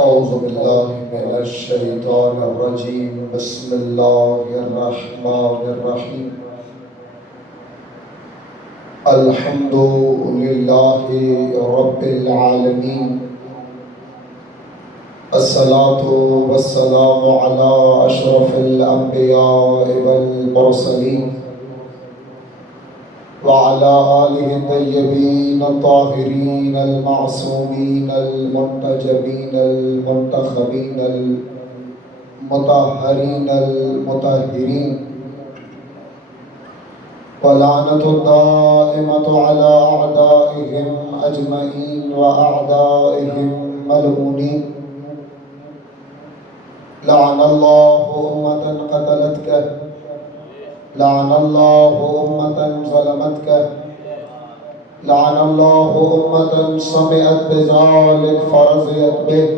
أعوذ بالله من الشيطان الرجيم بسم الله الرحمن الرحيم الحمد لله رب العالمين الصلاة والسلام على أشرف الأنبياء والمرسلين وعلى آله الطيبين الطاهرين المعصومين المنتجبين المنتخبين المطهرين المطهرين ولعنة الدائمة على أعدائهم أجمعين وأعدائهم ملعونين. لعن الله أمة قتلتك، لعن الله أمة ظلمتك، لعن الله أمة سمعت بذلك فرضيت به.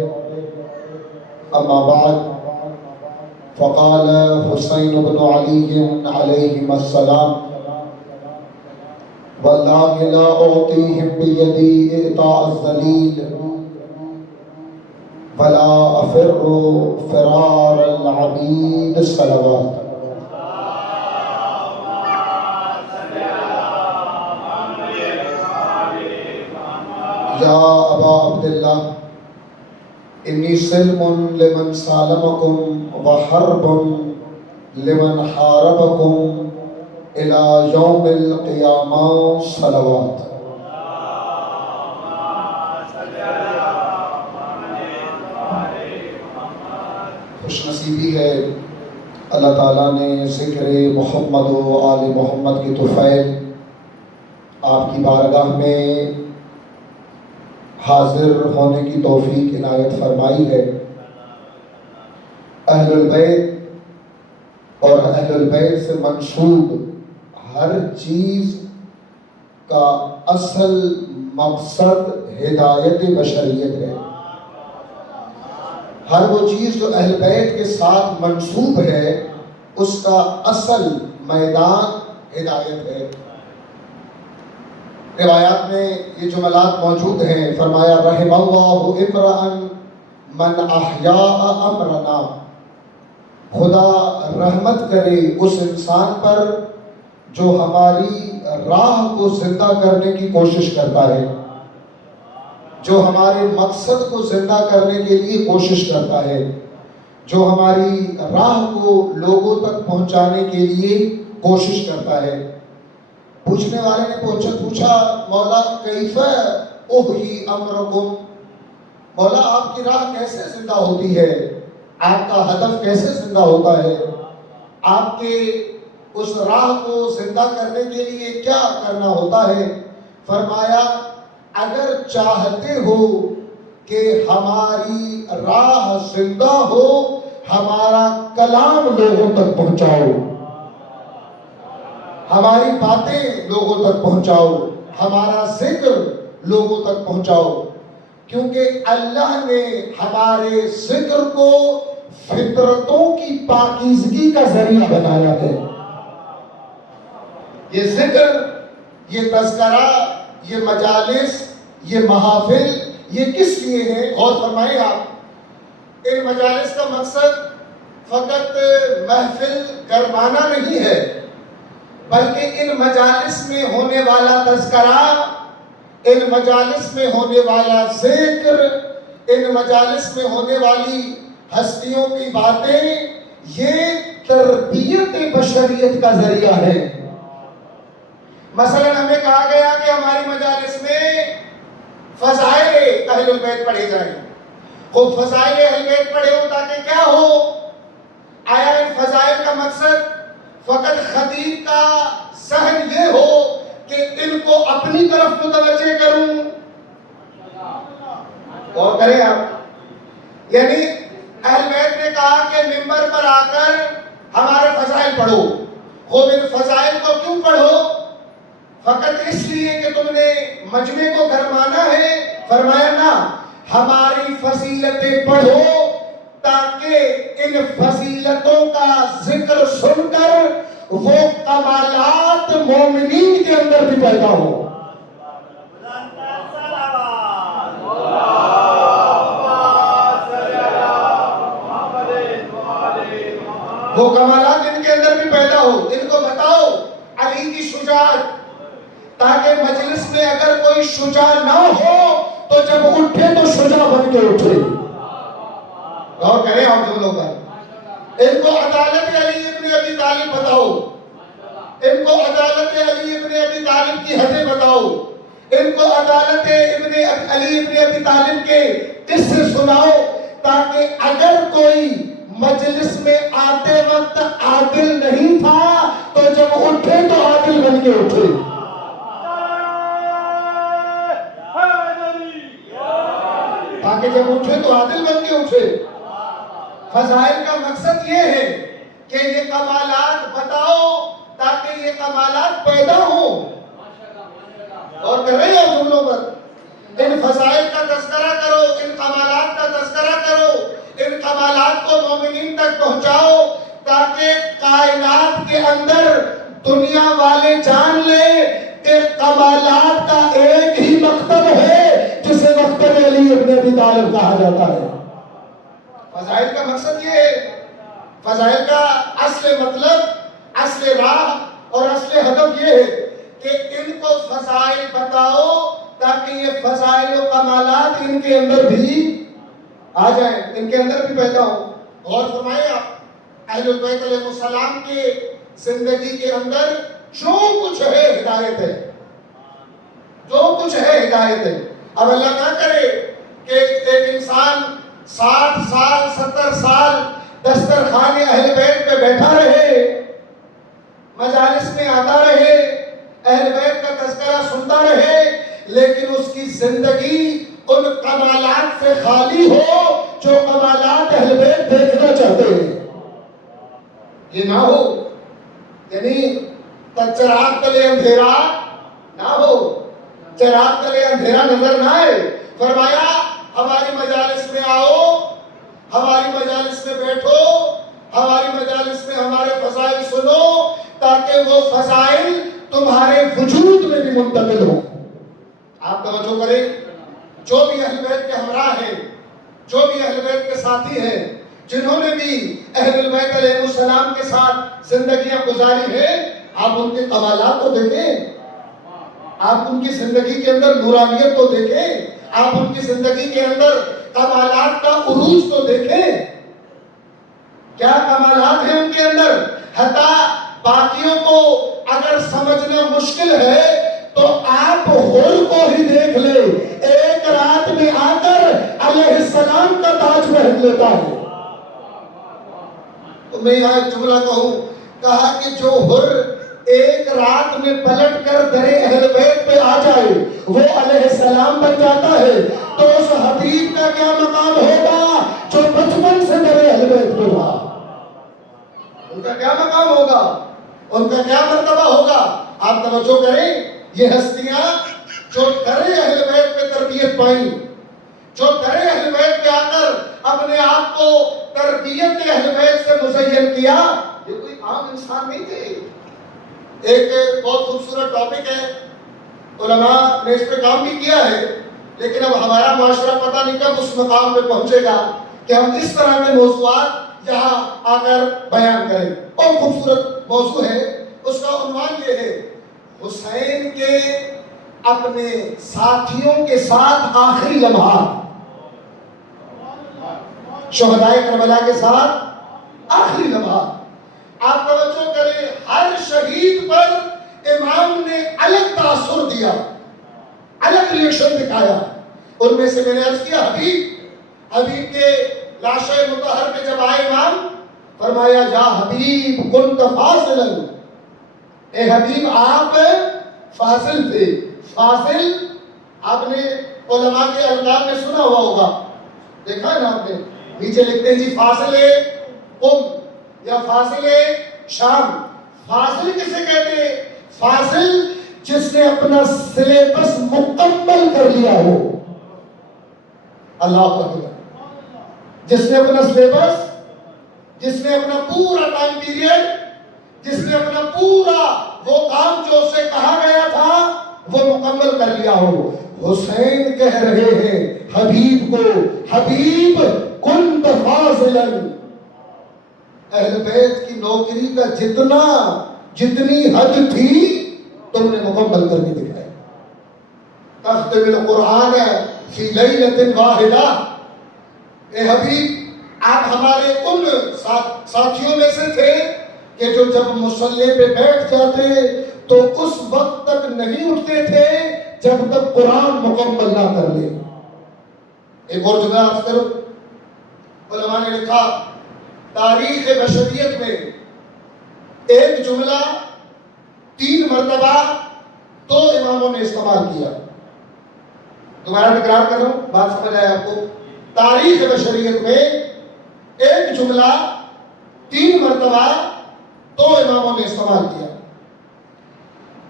أما بعد، فقال حسين بن علي عليهما السلام: والله لا أعطيهم بيدي إعطاء الذليل ولا أفر فرار العبيد. الصلوات. یا ابا عبداللہ انی سلم لمن سالمکم وحرب لمن حاربکم الى یوم القیامہ. صلوات. خوش نصیبی ہے اللہ تعالیٰ نے ذکر محمد و آل محمد کی طفیل آپ کی بارگاہ میں حاضر ہونے کی توفیق عنایت فرمائی ہے. اہل البیت اور اہل البیت سے منسوب ہر چیز کا اصل مقصد ہدایت بشریت ہے. ہر وہ چیز جو اہل بیت کے ساتھ منسوب ہے اس کا اصل میدان ہدایت ہے. روایات میں یہ جملات موجود ہیں. فرمایا: رحم اللہ امرأ من احیاء امرنا. خدا رحمت کرے اس انسان پر جو ہماری راہ کو زندہ کرنے کی کوشش کرتا ہے، جو ہمارے مقصد کو زندہ کرنے کے لیے کوشش کرتا ہے، جو ہماری راہ کو لوگوں تک پہنچانے کے لیے کوشش کرتا ہے. پوچھنے والے نے پوچھا: مولا کیف احیی امرکم؟ مولا آپ کی راہ کیسے زندہ ہوتی ہے؟ آپ کا ہدف کیسے زندہ ہوتا ہے؟ آپ کے اس راہ کو زندہ کرنے کے لیے کیا کرنا ہوتا ہے؟ فرمایا: اگر چاہتے ہو کہ ہماری راہ زندہ ہو، ہمارا کلام لوگوں تک پہنچاؤ، ہماری باتیں لوگوں تک پہنچاؤ، ہمارا ذکر لوگوں تک پہنچاؤ. کیونکہ اللہ نے ہمارے ذکر کو فطرتوں کی پاکیزگی کا ذریعہ بنایا ہے. یہ ذکر، یہ تذکرہ، یہ مجالس، یہ محافل، یہ کس لیے ہے؟ غور فرمائیں آپ. ان مجالس کا مقصد فقط محفل گرمانا نہیں ہے، بلکہ ان مجالس میں ہونے والا تذکرہ، ان مجالس میں ہونے والا ذکر، ان مجالس میں ہونے والی ہستیوں کی باتیں، یہ تربیت بشریت کا ذریعہ ہے. مثلا ہمیں کہا گیا کہ ہماری مجالس میں فضائل اہل البیت پڑھے جائیں. خوب فضائل اہل بیت پڑھے ہو تاکہ کیا ہو؟ آیا ان فضائل کا مقصد فقط خطیب کا ذہن یہ ہو کہ ان کو اپنی طرف متوجہ کروں؟ اور کریں آپ، یعنی اہل بیت نے کہا کہ ممبر پر آ کر ہمارے فضائل پڑھو. خوب ان فضائل کو کیوں پڑھو؟ فقط اس لیے کہ تم نے مجمع کو گرمانا ہے؟ فرمایا نہ، ہماری فضیلتیں پڑھو تاکہ ان فضیلتوں کا ذکر سن کر وہ کمالات مومنین کے اندر بھی پیدا ہو. وہ کمالات ان کے اندر بھی پیدا ہو. ان کو بتاؤ علی کی شجاعت، تاکہ مجلس میں اگر کوئی شجاع نہ ہو تو جب اٹھے تو شجاع بن کے اٹھے. غور کریں آپ جملوں پر. ان کو عدالت علی ابن ابی طالب بتاؤ، ان کو عدالت علی ابن ابی طالب کی حدیں بتاؤ، ان کو عدالت علی ابن ابی طالب کے قصے سناؤ، تاکہ اگر کوئی مجلس میں آتے وقت عادل نہیں تھا تو جب اٹھے تو عادل بن کے اٹھے. تاکہ جب اٹھے تو عادل بن کے اٹھے. فضائل کا مقصد یہ ہے کہ یہ کمالات بتاؤ تاکہ یہ کمالات پیدا ہوں. اور کر رہے ہو جملوں پر. ان فضائل کا تذکرہ کرو، ان کمالات کا تذکرہ کرو، ان کمالات کو مومنین تک پہنچاؤ، تاکہ کائنات کے اندر دنیا والے جان لیں کہ کمالات کا ایک ہی مکتب ہے جسے مکتب علی ابن ابی طالب کہا جاتا ہے. فضائل کا مقصد یہ ہے، فضائل کا اصل مطلب، اصل راہ اور اصل ہدف یہ ہے کہ ان کو فضائل بتاؤ تاکہ یہ فضائل و کمالات ان کے اندر بھی آ جائیں، ان کے اندر بھی پیدا ہو. غور فرمائیں آپ، اہل البیت علیہ السلام کے زندگی کے اندر جو کچھ ہے ہدایت ہے، جو کچھ ہے ہدایت ہے. اب اللہ نہ کرے کہ ایک انسان 60 سال 70 سال دسترخوان اہل بیت پہ بیٹھا رہے، مجالس میں آتا رہے، اہل بیت کا تذکرہ سنتا رہے، لیکن اس کی زندگی ان کمالات سے خالی ہو جو کمالات اہل بیت دیکھنا چاہتے ہیں. یہ نہ ہو، یعنی چراغ تلے اندھیرا نہ ہو، چراغ تلے اندھیرا نظر نہ آئے. فرمایا ہماری مجالس میں آؤ، ہماری مجالس میں بیٹھو، ہماری مجالس میں ہمارے فضائل سنو، تاکہ وہ فضائل تمہارے وجود میں بھی منتقل ہوں. آپ توجہ کریں، جو بھی اہل بیت کے ہمراہ ہیں، جو بھی اہل بیت کے ساتھی ہیں، جنہوں نے بھی اہل البیت علیہ السلام کے ساتھ زندگیاں گزاری ہیں، آپ ان کے کمالات کو دیکھیں، آپ ان کی زندگی کے اندر نورانیت کو دیکھیں، آپ ان کی زندگی کے اندر کمالات کا عروج کو دیکھیں. کیا کمالات ہیں ان کے اندر. حتیٰ باقیوں کو اگر سمجھنا مشکل ہے تو آپ غور کو ہی دیکھ لیں، ایک رات میں آ کر علیہ السلام کا تاج پہن لیتا ہے. تو میں یہاں ایک جملہ کہوں، کہا کہ جو حر ایک رات میں پلٹ کر در اہل بیت پہ آ جائے وہ علیہ السلام بن جاتا ہے. تو اس حبیب کا کیا مقام ہوگا جو بچپن سے در اہل بیت پہ رہا. ان کا کیا مقام ہوگا، ان کا کیا مرتبہ ہوگا. آپ توجہ کریں، یہ ہستیاں جو در اہل بیت پہ تربیت پائیں، جو در اہل بیت پہ آ کر اپنے آپ کو تربیت اہل بیت سے مزین کیا، یہ کوئی عام انسان نہیں تھے. ایک بہت خوبصورت ٹاپک ہے، علماء نے اس پہ کام بھی کیا ہے، لیکن اب ہمارا معاشرہ پتہ نہیں کب اس مقام پہ پہنچے گا کہ ہم اس طرح کے موضوعات یہاں آ کر بیان کریں. اور خوبصورت موضوع ہے، اس کا عنوان یہ ہے، حسین کے اپنے ساتھیوں کے ساتھ آخری لمحات. شہدائے کربلا کے ساتھ آخری لمحات. آپ توجہ کریں، ہر شہید پر امام نے الگ تاثر دیا، الگ ریئیکشن دکھایا. ان میں سے میں نے عرض کیا، حبیب کے لاشِ مطہر پہ جب آئے امام، فرمایا یا حبیب کنت فاضلا، اے حبیب آپ فاضل تھے. فاضل آپ نے علماء کے القاب میں سنا ہوا ہوگا، دیکھا نا آپ نے، نیچے لکھتے ہیں جی فاضل قم یا فاضل شام. فاضل کسے کہتے ہیں؟ فاضل جس نے اپنا سلیبس مکمل کر لیا ہو. اللہ اکبر. جس نے اپنا سلیبس، جس نے اپنا پورا ٹائم پیریڈ، جس نے اپنا پورا وہ کام جو اسے کہا گیا تھا وہ مکمل کر لیا ہو. حسین کہہ رہے ہیں حبیب کو، حبیب کنت فاضلا، اہل بیت کی نوکری کا جتنی حد تھی تم نے مکمل کر کے دکھایا. تختم القرآن فی لیلۃ واحدہ. اے حبیب آپ ہمارے ان ساتھیوں میں سے تھے کہ جو جب مصلی پہ بیٹھ جاتے تو اس وقت تک نہیں اٹھتے تھے جب تک قرآن مکمل نہ کر لے. ایک اور جگہ عرض کرو. علماء نے لکھا تاریخ بشریت میں ایک جملہ 3 مرتبہ 2 اماموں نے استعمال کیا. دوبارہ تکرار کر رہا ہوں، بات سمجھ آئے آپ کو. تاریخ بشریت میں ایک جملہ 3 مرتبہ 2 اماموں نے استعمال کیا.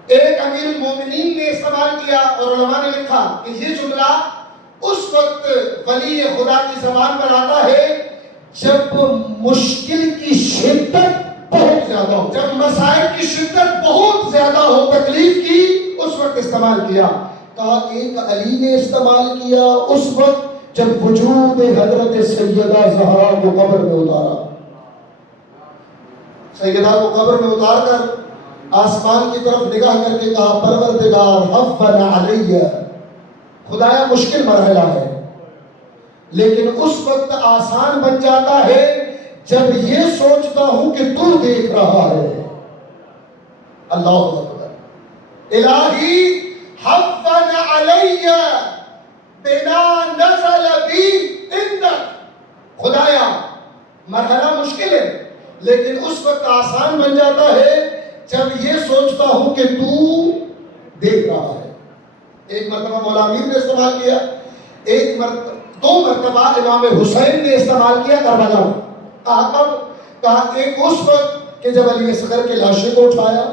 ایک امیر المومنین نے استعمال کیا اور علماء نے لکھا کہ یہ جملہ اس وقت ولی خدا کی زبان پر آتا ہے جب مشکل کی شدت بہت زیادہ ہو، جب مسائل کی شدت بہت زیادہ ہو، تکلیف کی، اس وقت استعمال کیا. کہا ایک علی نے استعمال کیا اس وقت جب وجود حضرت سیدہ زہرا کو قبر میں اتارا. سیدہ کو قبر میں اتار کر آسمان کی طرف نگاہ کر کے کہا پروردگار حفظ علیہ، خدایا مشکل مرحلہ ہے لیکن اس وقت آسان بن جاتا ہے جب یہ سوچتا ہوں کہ تو دیکھ رہا ہے. اللہ اکبر. الہی حفظ علیہ بنا نزل بی اندک. خدایا مرحلہ مشکل ہے لیکن اس وقت آسان بن جاتا ہے جب یہ سوچتا ہوں کہ تو دیکھ رہا ہے. ایک مرتبہ مولا امیر نے استعمال کیا، 2 مرتبہ امام حسین نے استعمال کیا کربلا میں. کہا ایک اس وقت کہ جب علی اصغر کے لاشے کو اٹھایا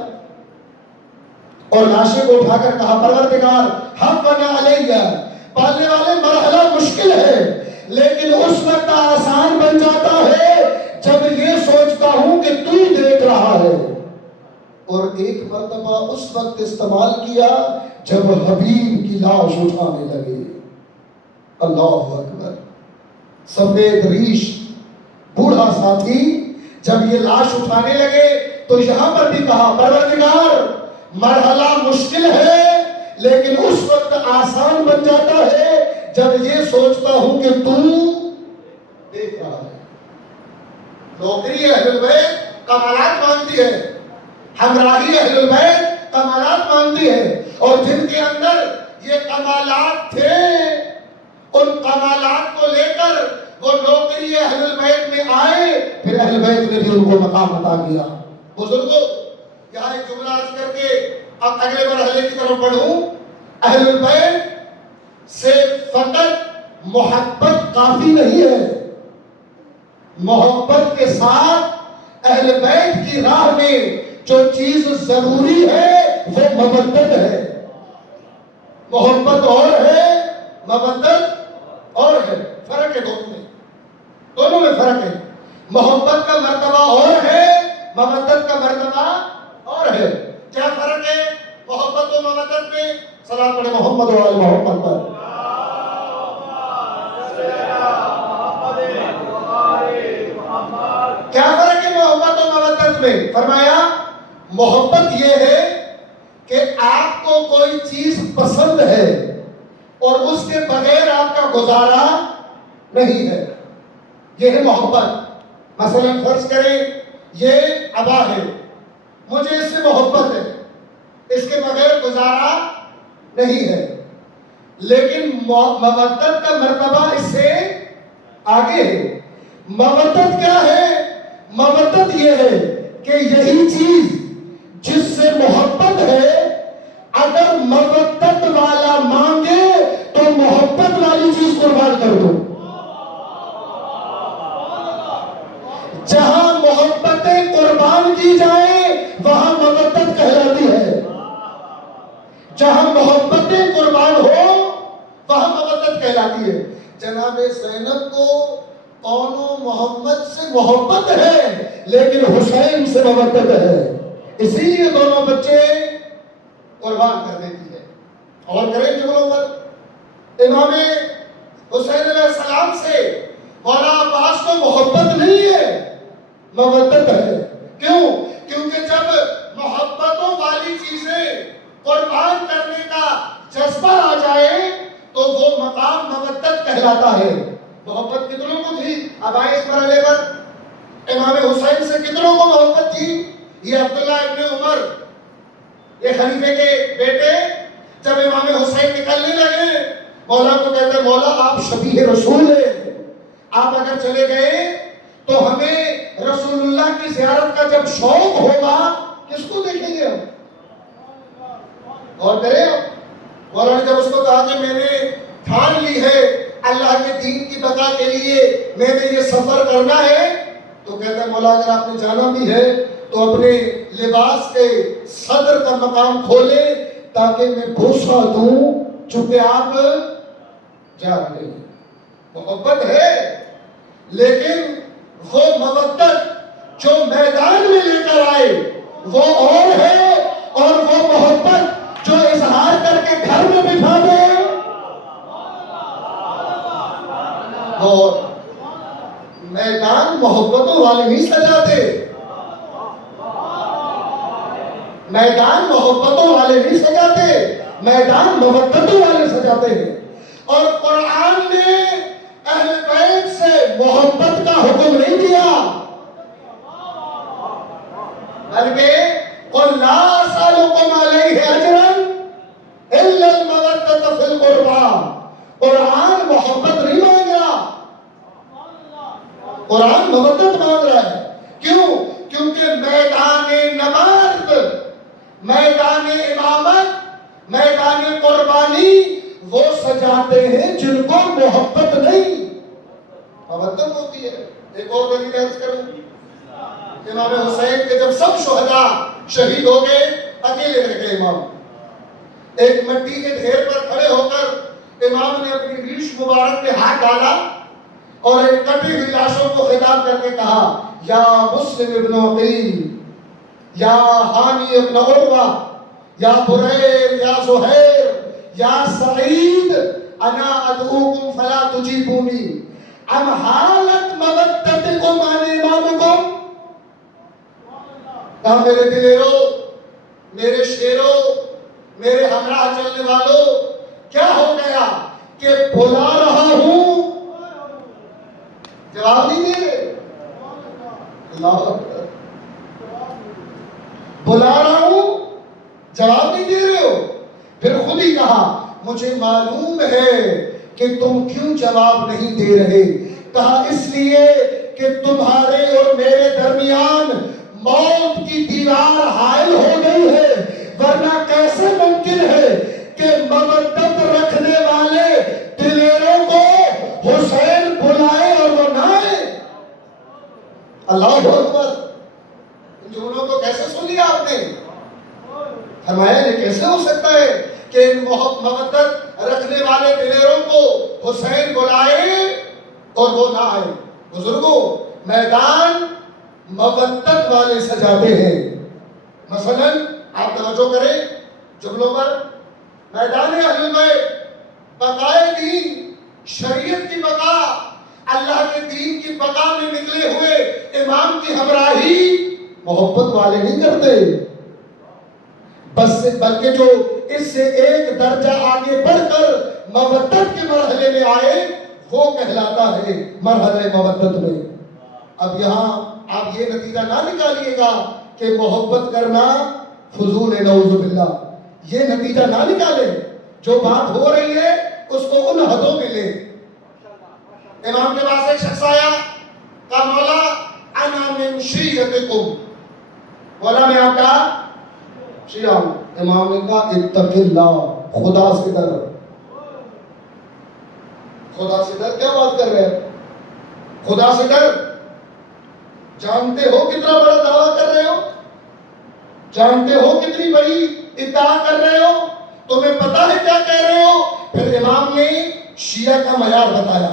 اور لاشے کو اٹھا کر کہا پروردگار حفظ علیہ. پالنے والے مرحلہ مشکل ہے لیکن اس وقت آسان بن جاتا ہے جب یہ سوچتا ہوں کہ تو دیکھ رہا ہے. اور ایک مرتبہ اس وقت استعمال کیا جب حبیب کی لاش اٹھانے لگے. اللہ اکبر. سفید ریش بوڑھا ساتھی جب یہ لاش اٹھانے لگے تو یہاں پر بھی کہا پروردگار مرحلہ مشکل ہے لیکن اس وقت آسان بن جاتا ہے جب یہ سوچتا ہوں کہ تو دیکھ رہا ہے. نوکری اہل البیت کمالات مانگتی ہے، ہمراہی اہل البیت کمالات مانگتی ہے، اور جن کے اندر یہ کمالات تھے ان کمالات کو لے کر وہ نوکری اہل البیت میں آئے، پھر اہل بیت نے بھی ان کو مقام عطا کیا. بزرگوں یہاں ایک جملہ عرض کر کے اب اگلے مرحلے کی طرف بڑھوں. اہل البیت سے فقط محبت کافی نہیں ہے، محبت کے ساتھ اہل بیت کی راہ میں جو چیز ضروری ہے وہ مودت ہے. محبت اور ہے، مودت اور ہے. فرق ہے دونوں میں فرق ہے. محبت کا مرتبہ اور ہے، مودت کا مرتبہ اور ہے. کیا فرق ہے محبت و مودت میں؟ صلاۃ پڑھیں محمد و آل محمد پر. کیا فرق ہے محبت و مودت میں؟ فرمایا محبت یہ ہے کہ آپ کو کوئی چیز پسند ہے اور اس کے بغیر آپ کا گزارا نہیں ہے، یہ ہے محبت. مثلا فرض کریں یہ عبا ہے، مجھے اس سے محبت ہے، اس کے بغیر گزارا نہیں ہے، لیکن مودت کا مرتبہ اس سے آگے ہے. مودت کیا ہے؟ مودت یہ ہے کہ یہی چیز جس سے محبت ہے اگر مودت والا مانگے تو محبت والی چیز قربان کر دو. جہاں محبتیں قربان کی جائیں وہاں مودت کہلاتی ہے، جہاں محبتیں قربان ہو وہاں مودت کہلاتی ہے. جناب زینب کو کون و محمد سے محبت ہے لیکن حسین سے مودت ہے، اسی لیے دونوں بچے قربان کر دیتی ہے. اور کریں جملوں پر امام حسین علیہ السلام سے مولا عباس کو محبت نہیں ہے مودت ہے. کیوں؟ کیونکہ جب محبتوں والی چیزیں قربان کرنے کا جذبہ آ جائے تو وہ مقام مودت کہلاتا ہے. محبت کتنوں کو تھی؟ اب آئے اس مرحلے پر امام حسین سے کتنوں کو محبت تھی؟ یہ عبداللہ ابن عمر، یہ خلیفے کے بیٹے، جب امام حسین نکلنے لگے مولا کو کہتے ہیں مولا آپ شبیہ رسول ہیں، آپ اگر چلے گئے تو ہمیں رسول اللہ کی زیارت کا جب شوق ہوگا کس کو دیکھیں گے ہم؟ اور کرے مولا نے جب اس کو کہا کہ میں نے ٹھان لی ہے اللہ کے دین کی بقا کے لیے میں نے یہ سفر کرنا ہے، تو کہتا ہے مولا اگر آپ نے جانا بھی ہے تو اپنے لباس کے صدر کا مقام کھولے تاکہ میں بوسہ دوں چونکہ آپ جا رہے ہیں. محبت ہے، لیکن وہ مودت جو میدان میں لے کر آئے وہ اور ہے، اور وہ محبت جو اظہار کر کے گھر میں بٹھا دے اور میدان محبتوں والے نہیں سجاتے، میدان محبتوں والے نہیں سجاتے، میدان مودتوں والے سجاتے ہیں. اور قرآن نے اہل بیت سے محبت کا حکم نہیں دیا، بلکہ قل لا اسألکم علیہ اجرا الا المودۃ فی القربى. قرآن محبت نہیں مانگ رہا، قرآن مودت مانگ رہا ہے. کیوں؟ کیونکہ میدان نبرد، میدان امامت، میدان قربانی وہ سجاتے ہیں جن کو محبت نہیں. محبت ہوتی ہے. ایک اور دلیل عرض کروں، امام حسین کے جب سب شہداء شہید ہو گئے اکیلے رہ گئے امام. ایک مٹی کے ڈھیر پر کھڑے ہو کر امام نے اپنی ریش مبارک پہ ہاتھ ڈالا اور ایک کٹی ہوئی لاشوں کو خطاب کر کے کہا یا مسلم ابن عقیل، یا حامی ابن عروہ، یا بریر، یا زہیر، یا سعید، انا ادعوکم فلا تجیبونی ام حالت مودتکم عن امامکم. کہا میرے دلیرو، میرے شیرو، میرے ہمراہ چلنے والوں، کیا ہو گیا کہ بلا رہا ہوں جواب نہیں دے رہے. اللہ اکبر. بلا رہا ہوں جواب نہیں دے رہے ہو. پھر خود ہی کہا مجھے معلوم ہے کہ تم کیوں جواب نہیں دے رہے. کہا اس لیے کہ تمہارے اور میرے درمیان موت کی دیوار حائل ہو گئی ہے، ورنہ کیسے ممکن ہے کہ مودت رکھنے والے دلیروں کو حسین بلائے اور وہ نہ آئے. اللہ اکبر. ان جملوں کو کیسے سن لیا آپ نے؟ فرمایا یہ کیسے ہو سکتا ہے کہ ان مودت رکھنے والے دلیروں کو حسین بلائے اور وہ نہ آئے. بزرگوں، میدان مودت والے سجاتے ہیں. مثلا آپ توجہ کریں جملوں پر، میدان اہل بیت بقائے دین، شریعت کی بقا، اللہ کے دین کی بقا میں نکلے ہوئے امام کی ہمراہی محبت والے نہیں کرتے، بس بلکہ جو اس سے ایک درجہ آگے بڑھ کر مودت کے مرحلے میں آئے وہ کہلاتا ہے مرحلہ مودت میں. اب یہاں آپ یہ نتیجہ نہ نکالیے گا کہ محبت کرنا فضول ہے، نعوذ باللہ. یہ نتیجہ نہ نکالیں. جو بات ہو رہی ہے اس کو ان حدوں میں لے. امام کے پاس ایک شخص آیا، کہا مولا انا من شیعتکم، مولا میں آپ کا شیعہ ہوں. امام نے کہا اتق اللہ، خدا سے ڈر. خدا سے ڈر. کیا بات کر رہے ہیں؟ خدا سے ڈر. جانتے ہو کتنا بڑا دعویٰ کر رہے ہو، جانتے ہو کتنی بڑی ادعا کر رہے ہو، تمہیں پتا ہے کیا کہہ رہے ہو. پھر امام نے شیعہ کا معیار بتایا،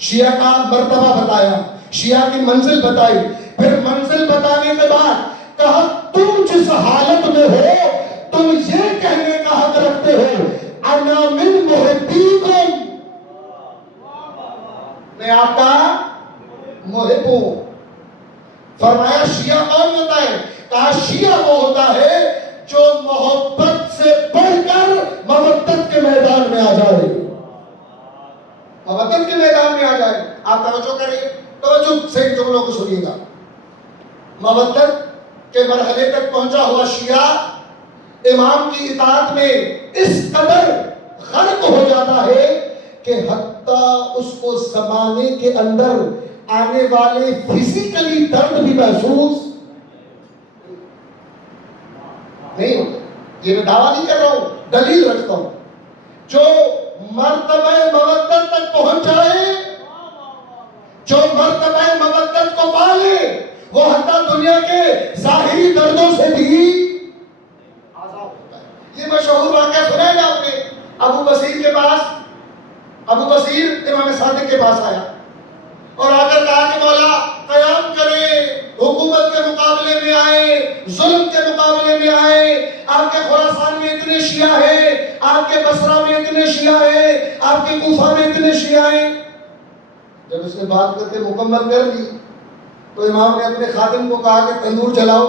شیعہ کا مرتبہ بتایا، شیعہ کی منزل بتائی. پھر منزل بتانے کے بعد کہا تم جس حالت میں ہو تم یہ کہنے کا حق رکھتے ہو انا من محبیکم، میں آپ کا محب ہوں. فرمایا شیعہ کون ہوتا ہے؟ کہا شیعہ وہ ہوتا ہے جو محبت سے بڑھ کر مودت کے میدان میں آ جائے، مودت کے میدان میں آ جائے۔ آپ توجہ کریں، توجہ سے جملوں کو سنیے گا۔ مودت کے مرحلے تک پہنچا ہوا شیعہ امام کی اطاعت میں اس قدر غرق ہو جاتا ہے کہ حتیٰ اس کو زمانے کے اندر آنے والے فزیکلی درد بھی محسوس نہیں ہوتا۔ یہ میں دعویٰ نہیں کر رہا ہوں، دلیل رکھتا ہوں۔ جو مرتبہ مودت تک پہنچ جائے، جو مرتبہ مودت کو پالے، وہ حتیٰ دنیا کے ظاہری دردوں سے بھی آزاد ہوتا ہے۔ یہ مشہور واقعہ سنا ہے آپ نے؟ ابو بصیر کے پاس، ابو بصیر امام صادق کے پاس آیا اور آ کر کہا کہ مولا قیام کرے، حکومت کے مقابلے میں آئے، ظلم کے مقابلے میں آئے، آپ کے خراسان میں اتنے شیعہ ہیں، آپ کے بصرہ میں اتنے شیعہ ہیں، آپ کے کوفہ میں اتنے شیعہ ہیں۔ جب اس نے بات کر کے مکمل کر لی تو امام نے اپنے خادم کو کہا کہ تندور جلاؤ۔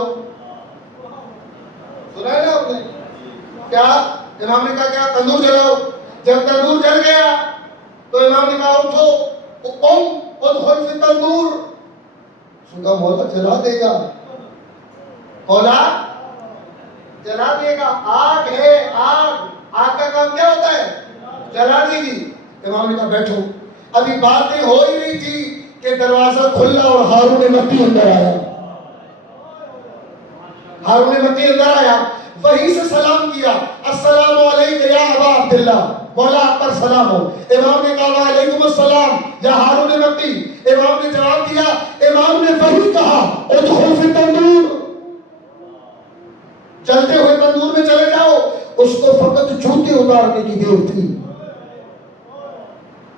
سنا ہے نا آپ نے کیا؟ امام نے کہا کیا؟ تندور جلاؤ۔ جب تندور جل گیا تو امام نے کہا اٹھو، قم ادخل فی التندور۔ سنگا مولا جلا دے گا، مولا جلا دے گا، آگ ہے آگ، آگ کا کام کیا ہوتا ہے؟ جلا دے گی۔ امام نے کہا بیٹھو۔ ابھی باتیں ہو ہی رہی تھی کہ دروازہ کھلا اور ہارون مکی اندر آیا۔ ہارون مکی اندر آیا، وہیں سے سلام کیا، السلام علیکم یا ابا عبداللہ، مولا آپ پر سلام ہو۔ امام نے کہا وعلیکم السلام یا ہارون مکی۔ امام نے جواب دیا، امام نے وہی کہا ادخل فی التندور، چلتے ہوئے تندور میں چلے جاؤ۔ اس کو فقط جوتے اتارنے کی دیر تھی،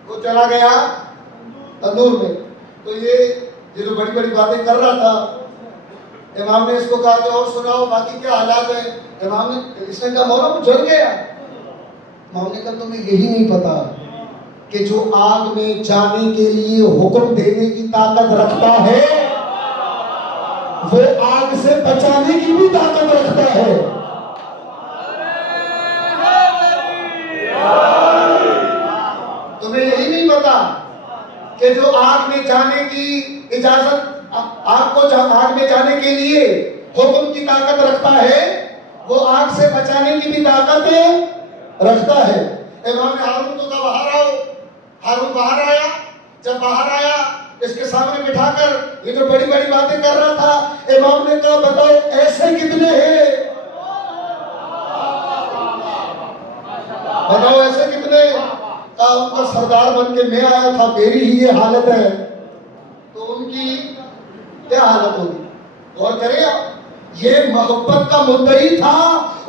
وہ چلا گیا تندور میں۔ تو یہ جو بڑی بڑی باتیں کر رہا تھا، امام نے اس کو کہا کہ اور سناؤ باقی کیا حالات ہیں؟ امام نے اس نے کہا مولا وہ جل گیا۔ امام نے کہا تمہیں یہی نہیں پتا کہ جو آگ میں جانے کے لیے حکم دینے کی طاقت رکھتا ہے وہ آگ سے بچانے کی بھی طاقت رکھتا ہے۔ تمہیں یہی نہیں پتا کہ جو آگ میں جانے کی اجازت، آگ کو آگ میں جانے کے لیے حکم کی طاقت رکھتا ہے وہ آگ سے بچانے کی بھی طاقت رکھتا ہے۔ امام نے ہارون کو کہا باہر آؤ۔ ہارون باہر آیا۔ جب باہر آیا اس کے سامنے بٹھا کر یہ جو بڑی بڑی باتیں کر رہا تھا، امام نے کہا بتاؤ ایسے کتنے ہیں؟ بتاؤ ایسے کتنے؟ کہا ان کا سردار بن کے میں آیا تھا، میری ہی یہ حالت ہے، تو ان کی کیا حالت ہوگی؟ غور کریں آپ، یہ محبت کا مدعی تھا،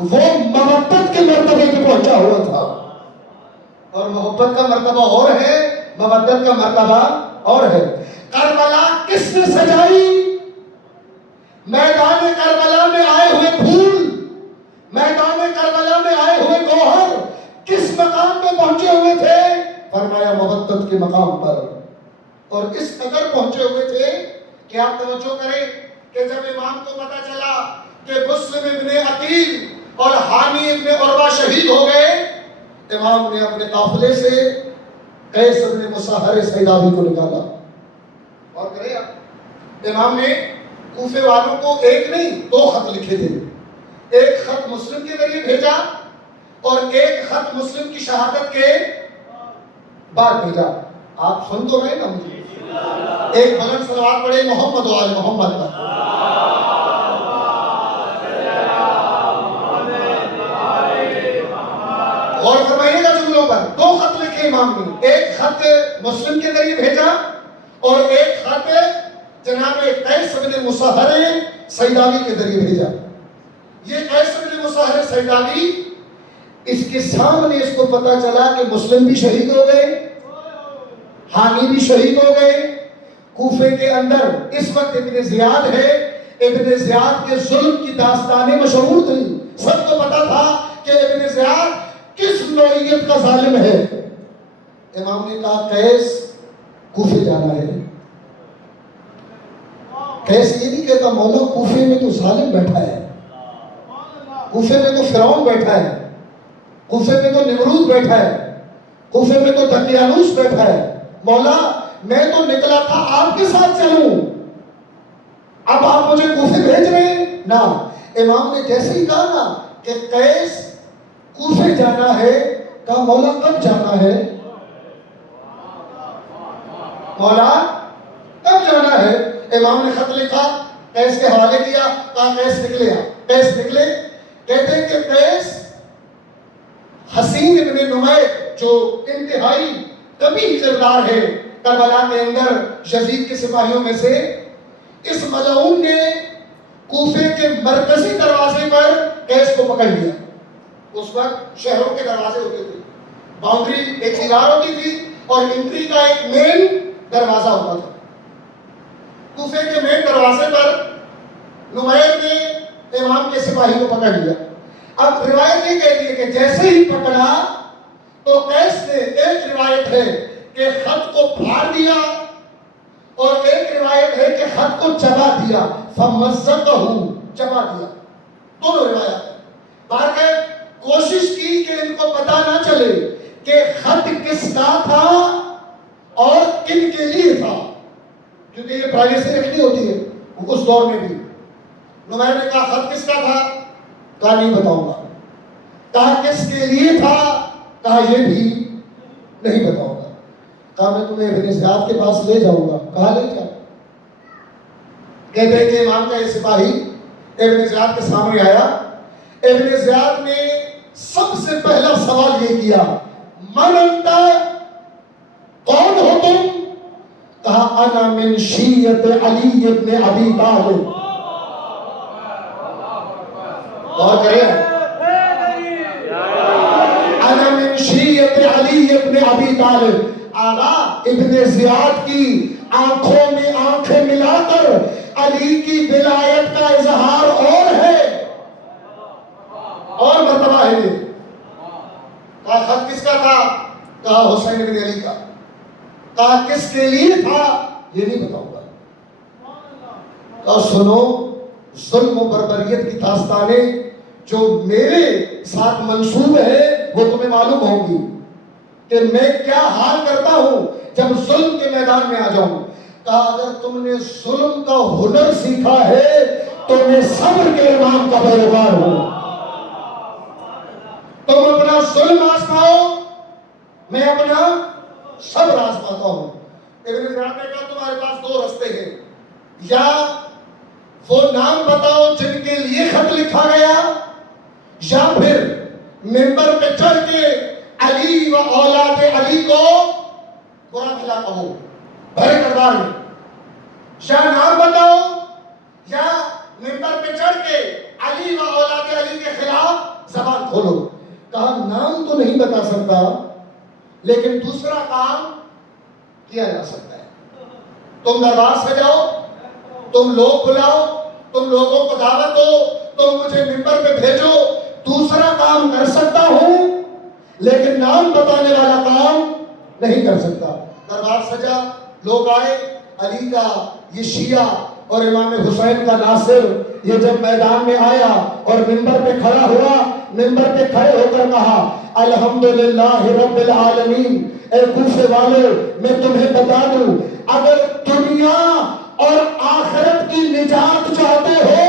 وہ مودت کے مرتبے پہ پہنچا ہوا تھا، اور محبت کا مرتبہ اور ہے، مودت کا مرتبہ اور ہے۔ کربلا کس نے سجائی؟ میدان کربلا میں آئے ہوئے پھول، میدان کربلا میں آئے ہوئے گوہر کس مقام پہ پہنچے ہوئے تھے؟ فرمایا مودت کے مقام پر، اور اس قدر پہنچے ہوئے تھے کہ آپ توجہ کریں کہ جب امام کو پتا چلا کہ مسلم ابن عقیل اور حامی ابن عروہ شہید ہو گئے، امام نے اپنے قافلے سے قیس ابن مصاہر سیداوی کو نکالا۔ اور کرے امام نے کوفے والوں کو ایک نہیں 2 خط لکھے تھے، ایک خط مسلم کے ذریعے بھیجا اور ایک خط مسلم کی شہادت کے بعد بھیجا۔ آپ سن تو رہے نا مجھے؟ ایک بلند صلوات پڑھے محمد و آل محمد پر۔ غور فرمائیے گا جملوں پر، 2 خط لکھے امام نے، ایک خط مسلم کے ذریعے بھیجا اور ایک خط جناب قیس بن مصاہر سیداوی کے ذریعے بھیجا۔ یہ قیس بن مصاہر سیداوی، اس کے سامنے اس کو پتا چلا کہ مسلم بھی شہید ہو گئے، حامی بھی شہید ہو گئے۔ کوفے کے اندر اس وقت ابن زیاد ہے، ابن زیاد کے ظلم کی داستانیں مشہور تھیں، سب کو پتا تھا کہ ابن زیاد کس نوعیت کا ظالم ہے۔ امام نے کہا قیس کوفے جانا ہے، قیس یہ نہیں کہتا مولا کوفے میں تو ظالم بیٹھا ہے، کوفے میں تو فرعون بیٹھا ہے، کوفے میں تو نمرود بیٹھا ہے، کوفے میں تو دقیانوس بیٹھا ہے، مولا میں تو نکلا تھا آپ کے ساتھ چلوں، اب آپ مجھے کوفے بھیج رہے ہیں نا۔ امام نے جیسے ہی کہا نا کہ قیس کوفے جانا ہے، کہا مولا کب جانا ہے، مولا کب جانا ہے؟ امام نے خط لکھا، قیس کے حوالے کیا، کہا قیس نکلے، قیس نکلے، کہتے ہیں کہ قیس حسین ابن نمیر جو انتہائی قبیح کردار ہے کربلا کے اندر یزید کے سپاہیوں میں سے، اس ملعون نے کوفے کے مرکزی دروازے پر قیس کو پکڑ لیا۔ اس وقت شہروں کے دروازے ہوتے تھے، باؤنڈری ایک دیوار ہوتی تھی اور انٹری کا ایک مین دروازہ ہوتا تھا۔ کوفے کے مین دروازے پر نمیر نے امام کے سپاہی کو پکڑ لیا۔ اب روایت یہ کہتی ہے کہ جیسے ہی پکڑا تو قیس نے، ایک روایت ہے کہ خط کو پھاڑ دیا اور ایک روایت ہے کہ خط کو چبا دیا، فمزقہ، چبا دیا، دونوں روایت ہے۔ باقی کوشش کی کہ ان کو پتہ نہ چلے کہ خط کس کا تھا اور کن کے لیے تھا، کیونکہ یہ پرائیویسی رکھنی ہوتی ہے اس دور میں بھی۔ نمیر نے کہا خط کس کا تھا، کہا نہیں بتاؤں گا، کہا کس کے لیے تھا، کہا یہ بھی نہیں بتاؤں گا، کہا میں تمہیں ابن زیاد کے پاس لے جاؤں گا، کہا لے جاؤ۔ کہتے ہیں کہ امام کا یہ سپاہی ابن زیاد کے سامنے آیا، ابن زیاد نے سب سے پہلا سوال یہ کیا، من انت، کون ہو تم؟ کہا انا من شیعت علی ابن ابی طالب۔ اور کریں، انا من شیعت علی ابن ابی طالب۔ آغا ابن زیاد کی آنکھوں میں آنکھیں ملا کر علی کی ولایت کا اظہار اور ہے، اور مرتبہ ہے یہ۔ کہا خط کس کا تھا، کہا حسین بن علی کا، کہا کس کے لیے تھا، یہ نہیں بتاؤں گا۔ کہا سنو، ظلم و بربریت کی داستانیں جو میرے ساتھ منسوب ہے وہ تمہیں معلوم ہوں گی کہ میں کیا حال کرتا ہوں جب ظلم کے میدان میں آ جاؤں۔ کہا اگر تم نے ظلم کا ہنر سیکھا ہے تو میں صبر کے امام کا پیروکار ہوں۔ تم اپنا ظلم آزماؤ، میں اپنا صبر آزماتا ہوں۔ ابن زیاد نے کہا تمہارے پاس دو رستے ہیں، یا وہ نام بتاؤ جن کے لیے خط لکھا گیا، یا پھر منبر پہ چڑھ کے علی و اولاد علی کو برا بھلا کہو بھرے دربار میں، یا نام بتاؤ یا منبر پہ چڑھ کے علی و اولاد علی کے خلاف زبان کھولو۔ کہا نام تو نہیں بتا سکتا لیکن دوسرا کام کیا جا سکتا ہے، تم دربار سجاؤ، تم لوگ بلاؤ، تم لوگوں کو دعوت دو، تم مجھے منبر پہ بھیجو، دوسرا کام کر سکتا ہوں لیکن نام بتانے والا کام نہیں کر سکتا۔ دربار سجا، لوگ آئے، علی کا یہ شیعہ اور امام حسین کا ناصر یہ جب میدان میں آیا اور منبر پہ کھڑا ہوا، منبر پہ کھڑے ہو کر کہا الحمدللہ رب العالمین۔ اے کوفے والے، میں تمہیں بتا دوں، اگر دنیا اور آخرت کی نجات چاہتے ہو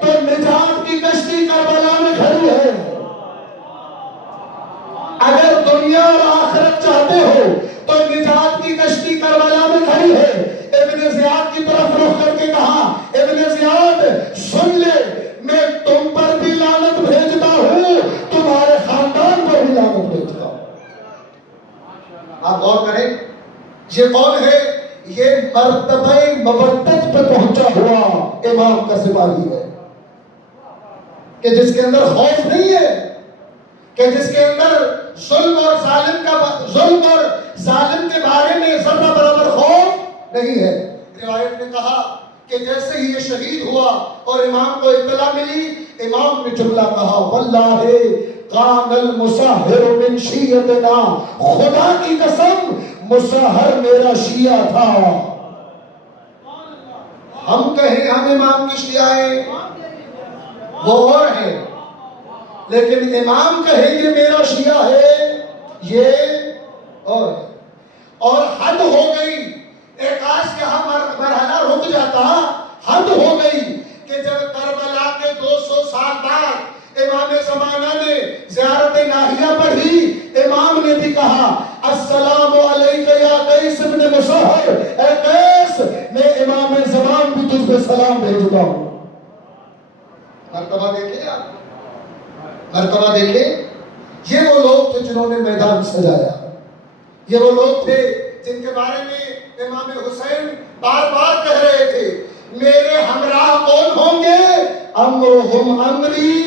تو نجات کی کشتی کربلا میں کھڑی ہے۔ اگر دنیا اور آخرت چاہتے ہو تو نجات کی کشتی کربلا میں کھڑی ہے۔ ابن زیاد کی طرف رخ کر کے کہا ابن زیاد سن لے، میں تم پر بھی لعنت بھیجتا ہوں، تمہارے خاندان پر بھی لعنت بھیجتا ہوں۔ آپ غور کریں، یہ کون ہے؟ یہ مرتبہ مودت پہ پہنچا ہوا امام کا سپاہی ہے کہ جس کے اندر خوف نہیں ہے، کہ جس کے اندر ظلم اور ظالم کے بارے میں ذرہ برابر خوف نہیں ہے۔ روایت نے کہا کہ جیسے ہی یہ شہید ہوا اور امام کو اطلاع ملی، امام نے جملہ کہا واللہ کان المسحر من شیعتنا، خدا کی قسم مسحر میرا شیعہ تھا۔ ہم کہیں ہم امام کی شیعہ ہیں وہ اور ہے، لیکن امام کہیں یہ میرا شیعہ ہے یہ اور ہے۔ اور حد ہو گئی، ایک آج یہاں مرحلہ رک جاتا، حد ہو گئی کہ جب کربلا کے 200 سال بعد امام زمانہ نے زیارت ناہیہ پڑھی، امام نے بھی کہا السلام علیکہ یا قیس ابن مسہر، اے قیس میں امام زمان بھی تجھ پہ سلام بھیجتا ہوں۔ مرتبہ دیکھیں آپ، مرتبہ دیکھیں۔ یہ وہ لوگ تھے جنہوں نے میدان سجایا، یہ وہ لوگ تھے جن کے بارے میں امام حسین بار بار کہہ رہے تھے میرے ہمراہ کون ہوں گے؟ امرہم امری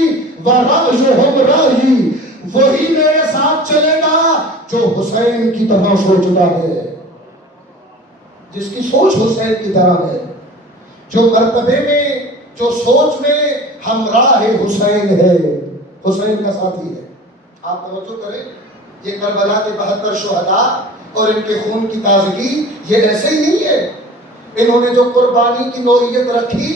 ورأیہم رأیی، وہی میرے ساتھ چلے گا جو حسین کی طرح سوچتا ہے، جس کی سوچ حسین کی طرح ہے، جو مرتبے میں، جو سوچ میں ہمراہ حسین ہے، حسین کا ساتھی ہے۔ آپ توجہ کریں، یہ کربلا کے 72 شہداء اور ان کے خون کی تازگی یہ ایسے ہی نہیں ہے۔ انہوں نے جو قربانی کی نوعیت رکھی،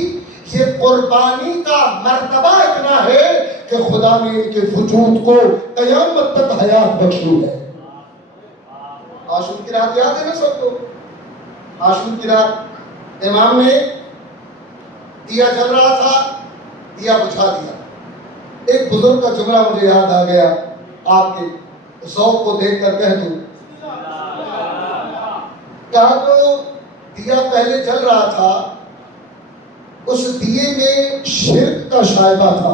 یہ قربانی کا مرتبہ اتنا ہے کہ خدا نے ان کے وجود کو قیامت تک حیات بخشی ہے۔ عاشور کی رات یاد ہے نا سب کو؟ عاشور کی رات امام نے دیا جل رہا تھا، دیا بجھا دیا۔ ایک بزرگ کا جملہ مجھے یاد آ گیا، آپ کے ذوق کو دیکھ کر کہہ دوں۔ کہا تو دیا پہلے جل رہا تھا، اس دیے میں شرک کا شائبہ تھا،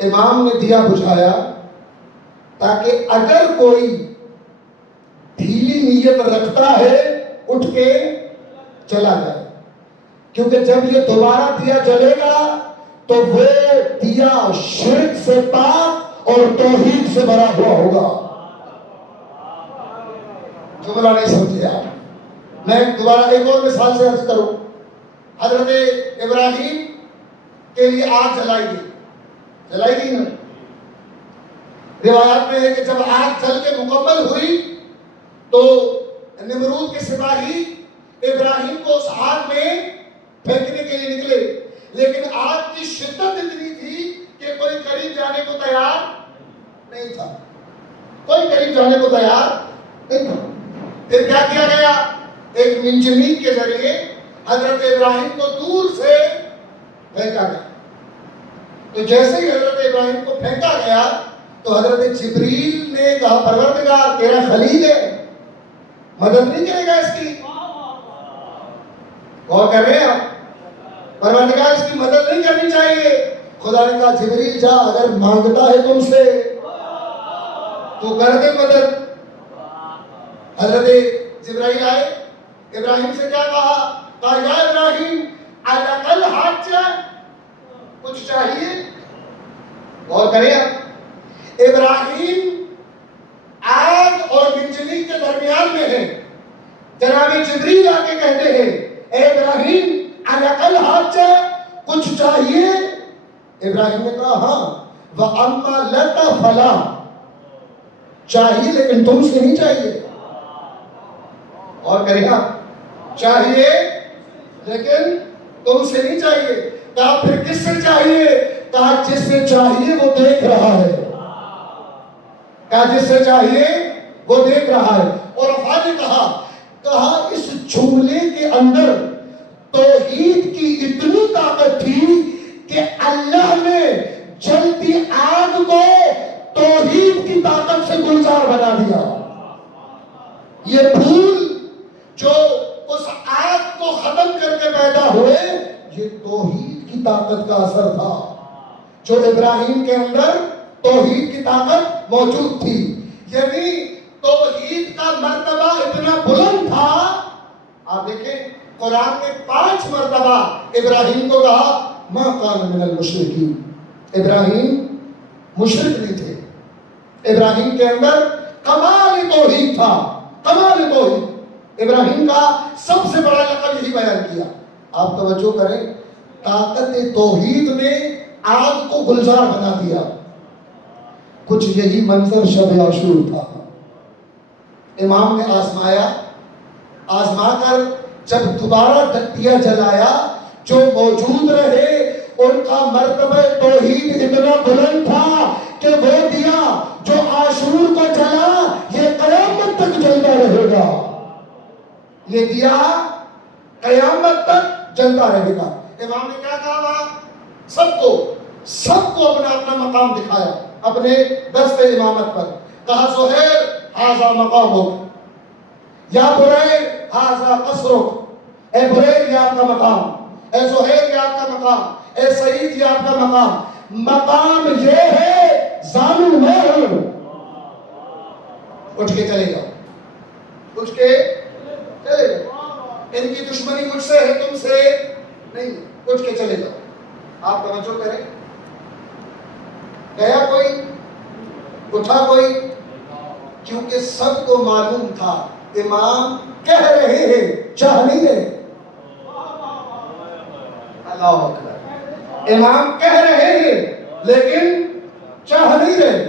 امام نے دیا بجھایا تاکہ اگر کوئی ڈھیلی نیت رکھتا ہے اٹھ کے چلا جائے، کیونکہ جب یہ دوبارہ دیا جلے گا تو وہ دیا شرک سے پاک اور توحید سے بھرا ہوا ہوگا۔ جملہ نہیں سمجھے آپ؟ میں دوبارہ ایک اور مثال سے عرض کروں۔ حضرت ابراہیم کے لیے آگ جلائی گئی نا؟ روایات میں ہے کہ جب آگ جل کے مکمل ہوئی تو نمرود کے سپاہی ابراہیم کو اس آگ میں پھینکنے کے لیے نکلے، لیکن آگ کی شدت اتنی تھی کہ کوئی قریب جانے کو تیار نہیں تھا، کوئی قریب جانے کو تیار نہیں تھا۔ پھر کیا کیا گیا؟ ایک منجنیق کے ذریعے حضرت ابراہیم کو دور سے پھینکا گیا۔ تو جیسے ہی حضرت ابراہیم کو پھینکا گیا تو حضرت جبریل نے کہا پروردگار تیرا خلیل ہے، مدد نہیں کرے گا اس کی؟ غور کر رہے ہیں آپ؟ پروردگار اس کی مدد نہیں کرنی چاہیے؟ خدا نے کہا جبریل جا، اگر مانگتا ہے تم سے تو کر دے مدد۔ حضرت جبرائیل آئے، ابراہیم سے کیا کہا یا ابراہیم الاقل ہاتھ چاہ، کچھ چاہیے؟ غور کریں آپ، ابراہیم آگ اور منجنیق کے درمیان میں ہے، جناب جبریل آ کے کہتے ہیں اے ابراہیم الاقل ہاتھ چاہ، کچھ چاہیے؟ ابراہیم نے کہا ہاں، وَأَمَّا لَكَ فَلَا، چاہیے لیکن تم سے نہیں چاہیے۔ اور کرے گا چاہیے لیکن تم سے نہیں چاہیے۔ کہا پھر کس سے چاہیے؟ کہا جس سے چاہیے وہ دیکھ رہا ہے، کہا جس سے چاہیے وہ دیکھ رہا ہے۔ اور افا نے کہا اس جملے کے اندر توحید کی اتنی طاقت تھی کہ اللہ نے جلتی آگ کو توحید کی طاقت سے گلزار بنا دیا۔ یہ پھول جو اس آگ کو ختم کر کے پیدا ہوئے، یہ توحید کی طاقت کا اثر تھا، جو ابراہیم کے اندر توحید کی طاقت موجود تھی۔ یعنی توحید کا مرتبہ اتنا بلند تھا، آپ دیکھیں قرآن نے 5 مرتبہ ابراہیم کو کہا ما کان من المشرکین، ابراہیم مشرک نہیں تھے، ابراہیم کے اندر کمال توحید تھا، کمال توحید۔ ابراہیم کا سب سے بڑا لقب یہی بیان کیا۔ آپ توجہ کریں، طاقت توحید نے آگ کو گلزار بنا دیا۔ کچھ یہی منظر شب عاشور تھا۔ امام نے آزمایا، آزما کر جب دوبارہ دیا جلایا جو موجود رہے ان کا مرتبہ توحید اتنا بلند تھا کہ وہ دیا جو عاشور کو جلا یہ قیامت تک جلتا رہے گا. یہ دیا قیامت تک جلتا رہے گا. امام نے کیا کہا؟ سب کو اپنا اپنا مقام دکھایا اپنے دست امامت پر. کہا زہیر ھذا مقامک، یا بریر ھذا قصرک. اے بریر یہ آپ کا مقام، اے زہیر یہ آپ کا مقام، اے سعید یہ آپ کا مقام. مقام یہ ہے زانو میں ہوں. اٹھ کے چلے جاؤ، اٹھ کے چلے جاؤ. ان کی دشمنی مجھ سے ہے، تم سے نہیں. اٹھ کے چلے جاؤ. آپ توجہ کریں. گیا کوئی؟ اٹھا کوئی؟ کیونکہ سب کو معلوم تھا امام کہہ رہے ہیں، چاہ نہیں رہے. اللہ اکبر. امام کہہ رہے ہیں لیکن چاہ نہیں رہے.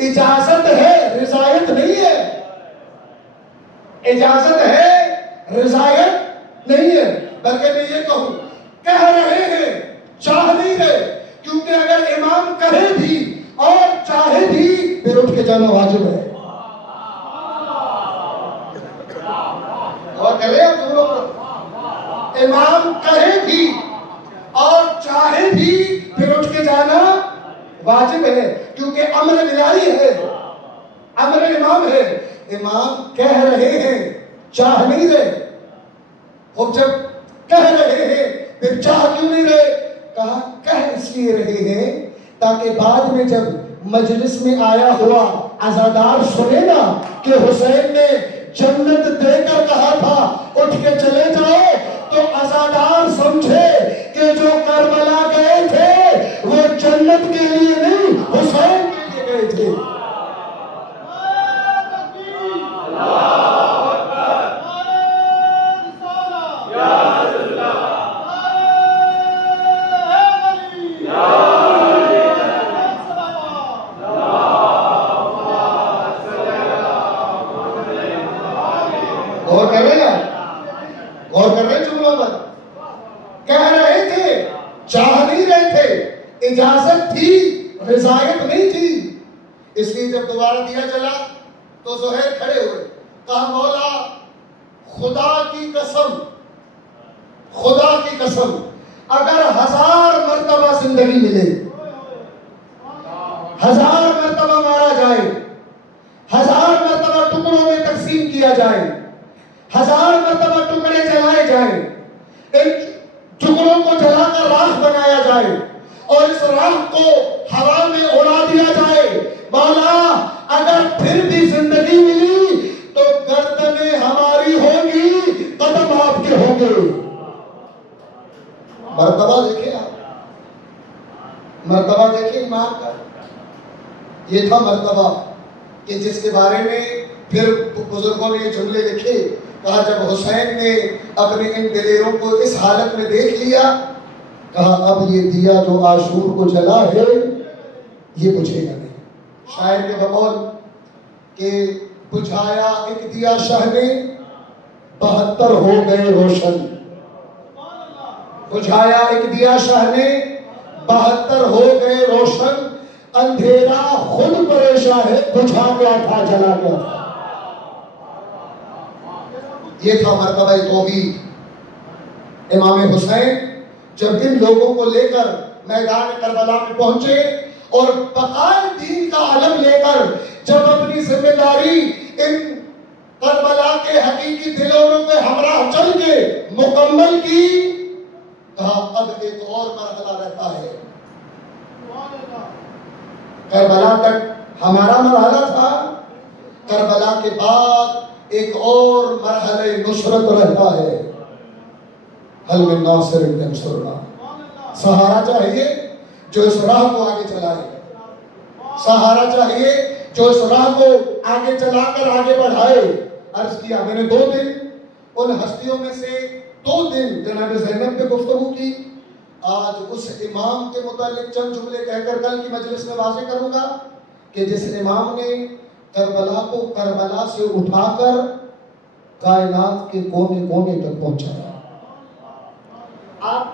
اجازت ہے، رضایت نہیں ہے. اجازت ہے، رضایت نہیں ہے. بلکہ میں یہ کہوں کہہ رہے ہیں، چاہ نہیں رہے. کیونکہ اگر امام کہے بھی اور چاہے بھی پھر اٹھ کے جانا واجب ہے. اور کہے تم لوگ امام کہے بھی اور چاہے بھی پھر اٹھ کے جانا واجب ہے. کیونکہ امر الہی ہے، امر امام ہے. امام کہہ رہے ہیں، چاہ نہیں رہے. اور جب کہہ رہے ہیں پھر چاہ کیوں نہیں رہے؟ کہا کہہ اس لیے رہے ہیں تاکہ بعد میں جب مجلس میں آیا ہوا عزادار سنے نا کہ حسین نے جنت دے کر کہا تھا اٹھ کے چلے جاؤ، تو عزادار سمجھے کہ جو کربلا گئے تھے وہ جنت کے لیے نہیں حسین کے لیے گئے تھے. اور کر رہے جملوں پر کہہ رہے تھے، چاہ نہیں رہے تھے. اجازت تھی، رضایت نہیں تھی. اس لیے جب دوبارہ دیا جلا تو زہیر کھڑے ہوئے. کہا مولا خدا کی قسم، خدا کی قسم اگر 1000 مرتبہ زندگی ملے، 1000 مرتبہ مارا جائے، 1000 مرتبہ ٹکڑوں میں تقسیم کیا جائے، 1000 مرتبہ ٹکڑے جلائے جائیں، ان ٹکڑوں کو جلا کر راکھ بنایا جائے اور اس راکھ کو ہوا میں اڑا دیا جائے، مولا اگر پھر بھی زندگی ملی تو گردنیں ہماری ہوگی، قدم آپ کے ہوں گے. مرتبہ دیکھیں آپ، مرتبہ دیکھیں امام کا. یہ تھا مرتبہ کہ جس کے بارے میں پھر بزرگوں نے جملے لکھے. کہا جب حسین نے اپنے ان دلیروں کو اس حالت میں دیکھ لیا، کہا اب یہ دیا جو عاشور کو جلا ہے یہ بجھے گا نہیں. شاعر کے بقول کہ بجھایا ایک دیا شاہ نے 72 ہو گئے روشن. بجھایا ایک دیا شاہ نے 72 ہو گئے روشن. اندھیرا خود پریشان ہے، بجھا گیا تھا جلا گیا تھا. یہ تھا مرتبہ توحید. امام حسین جب ان لوگوں کو لے کر میدان کربلا میں پہنچے اور بقائے دین کا علم لے کر جب اپنی ذمہ داری ان کربلا کے حقیقی دلوں پہ ہمراہ چل کے مکمل کی، کہا اب ایک اور مرحلہ رہتا ہے. کربلا تک ہمارا مرحلہ تھا، کربلا کے بعد ایک اور مرحلہ نصرت رہتا ہے. حل من ناصر ینصرنا. سہارا چاہیے جو اس راہ کو آگے چلائے، سہارا چاہیے جو اس راہ کو آگے چلا کر آگے بڑھائے. عرض کیا میں نے 2 دن ان ہستیوں میں سے 2 دن جناب زینب پہ گفتگو کی. آج اس امام کے متعلق چند جملے کہہ کر کل کی مجلس میں واضح کروں گا کہ جس امام نے کربلا کو کربلا سے اٹھا کر کائنات کے کونے کونے تک پہنچایا۔ آپ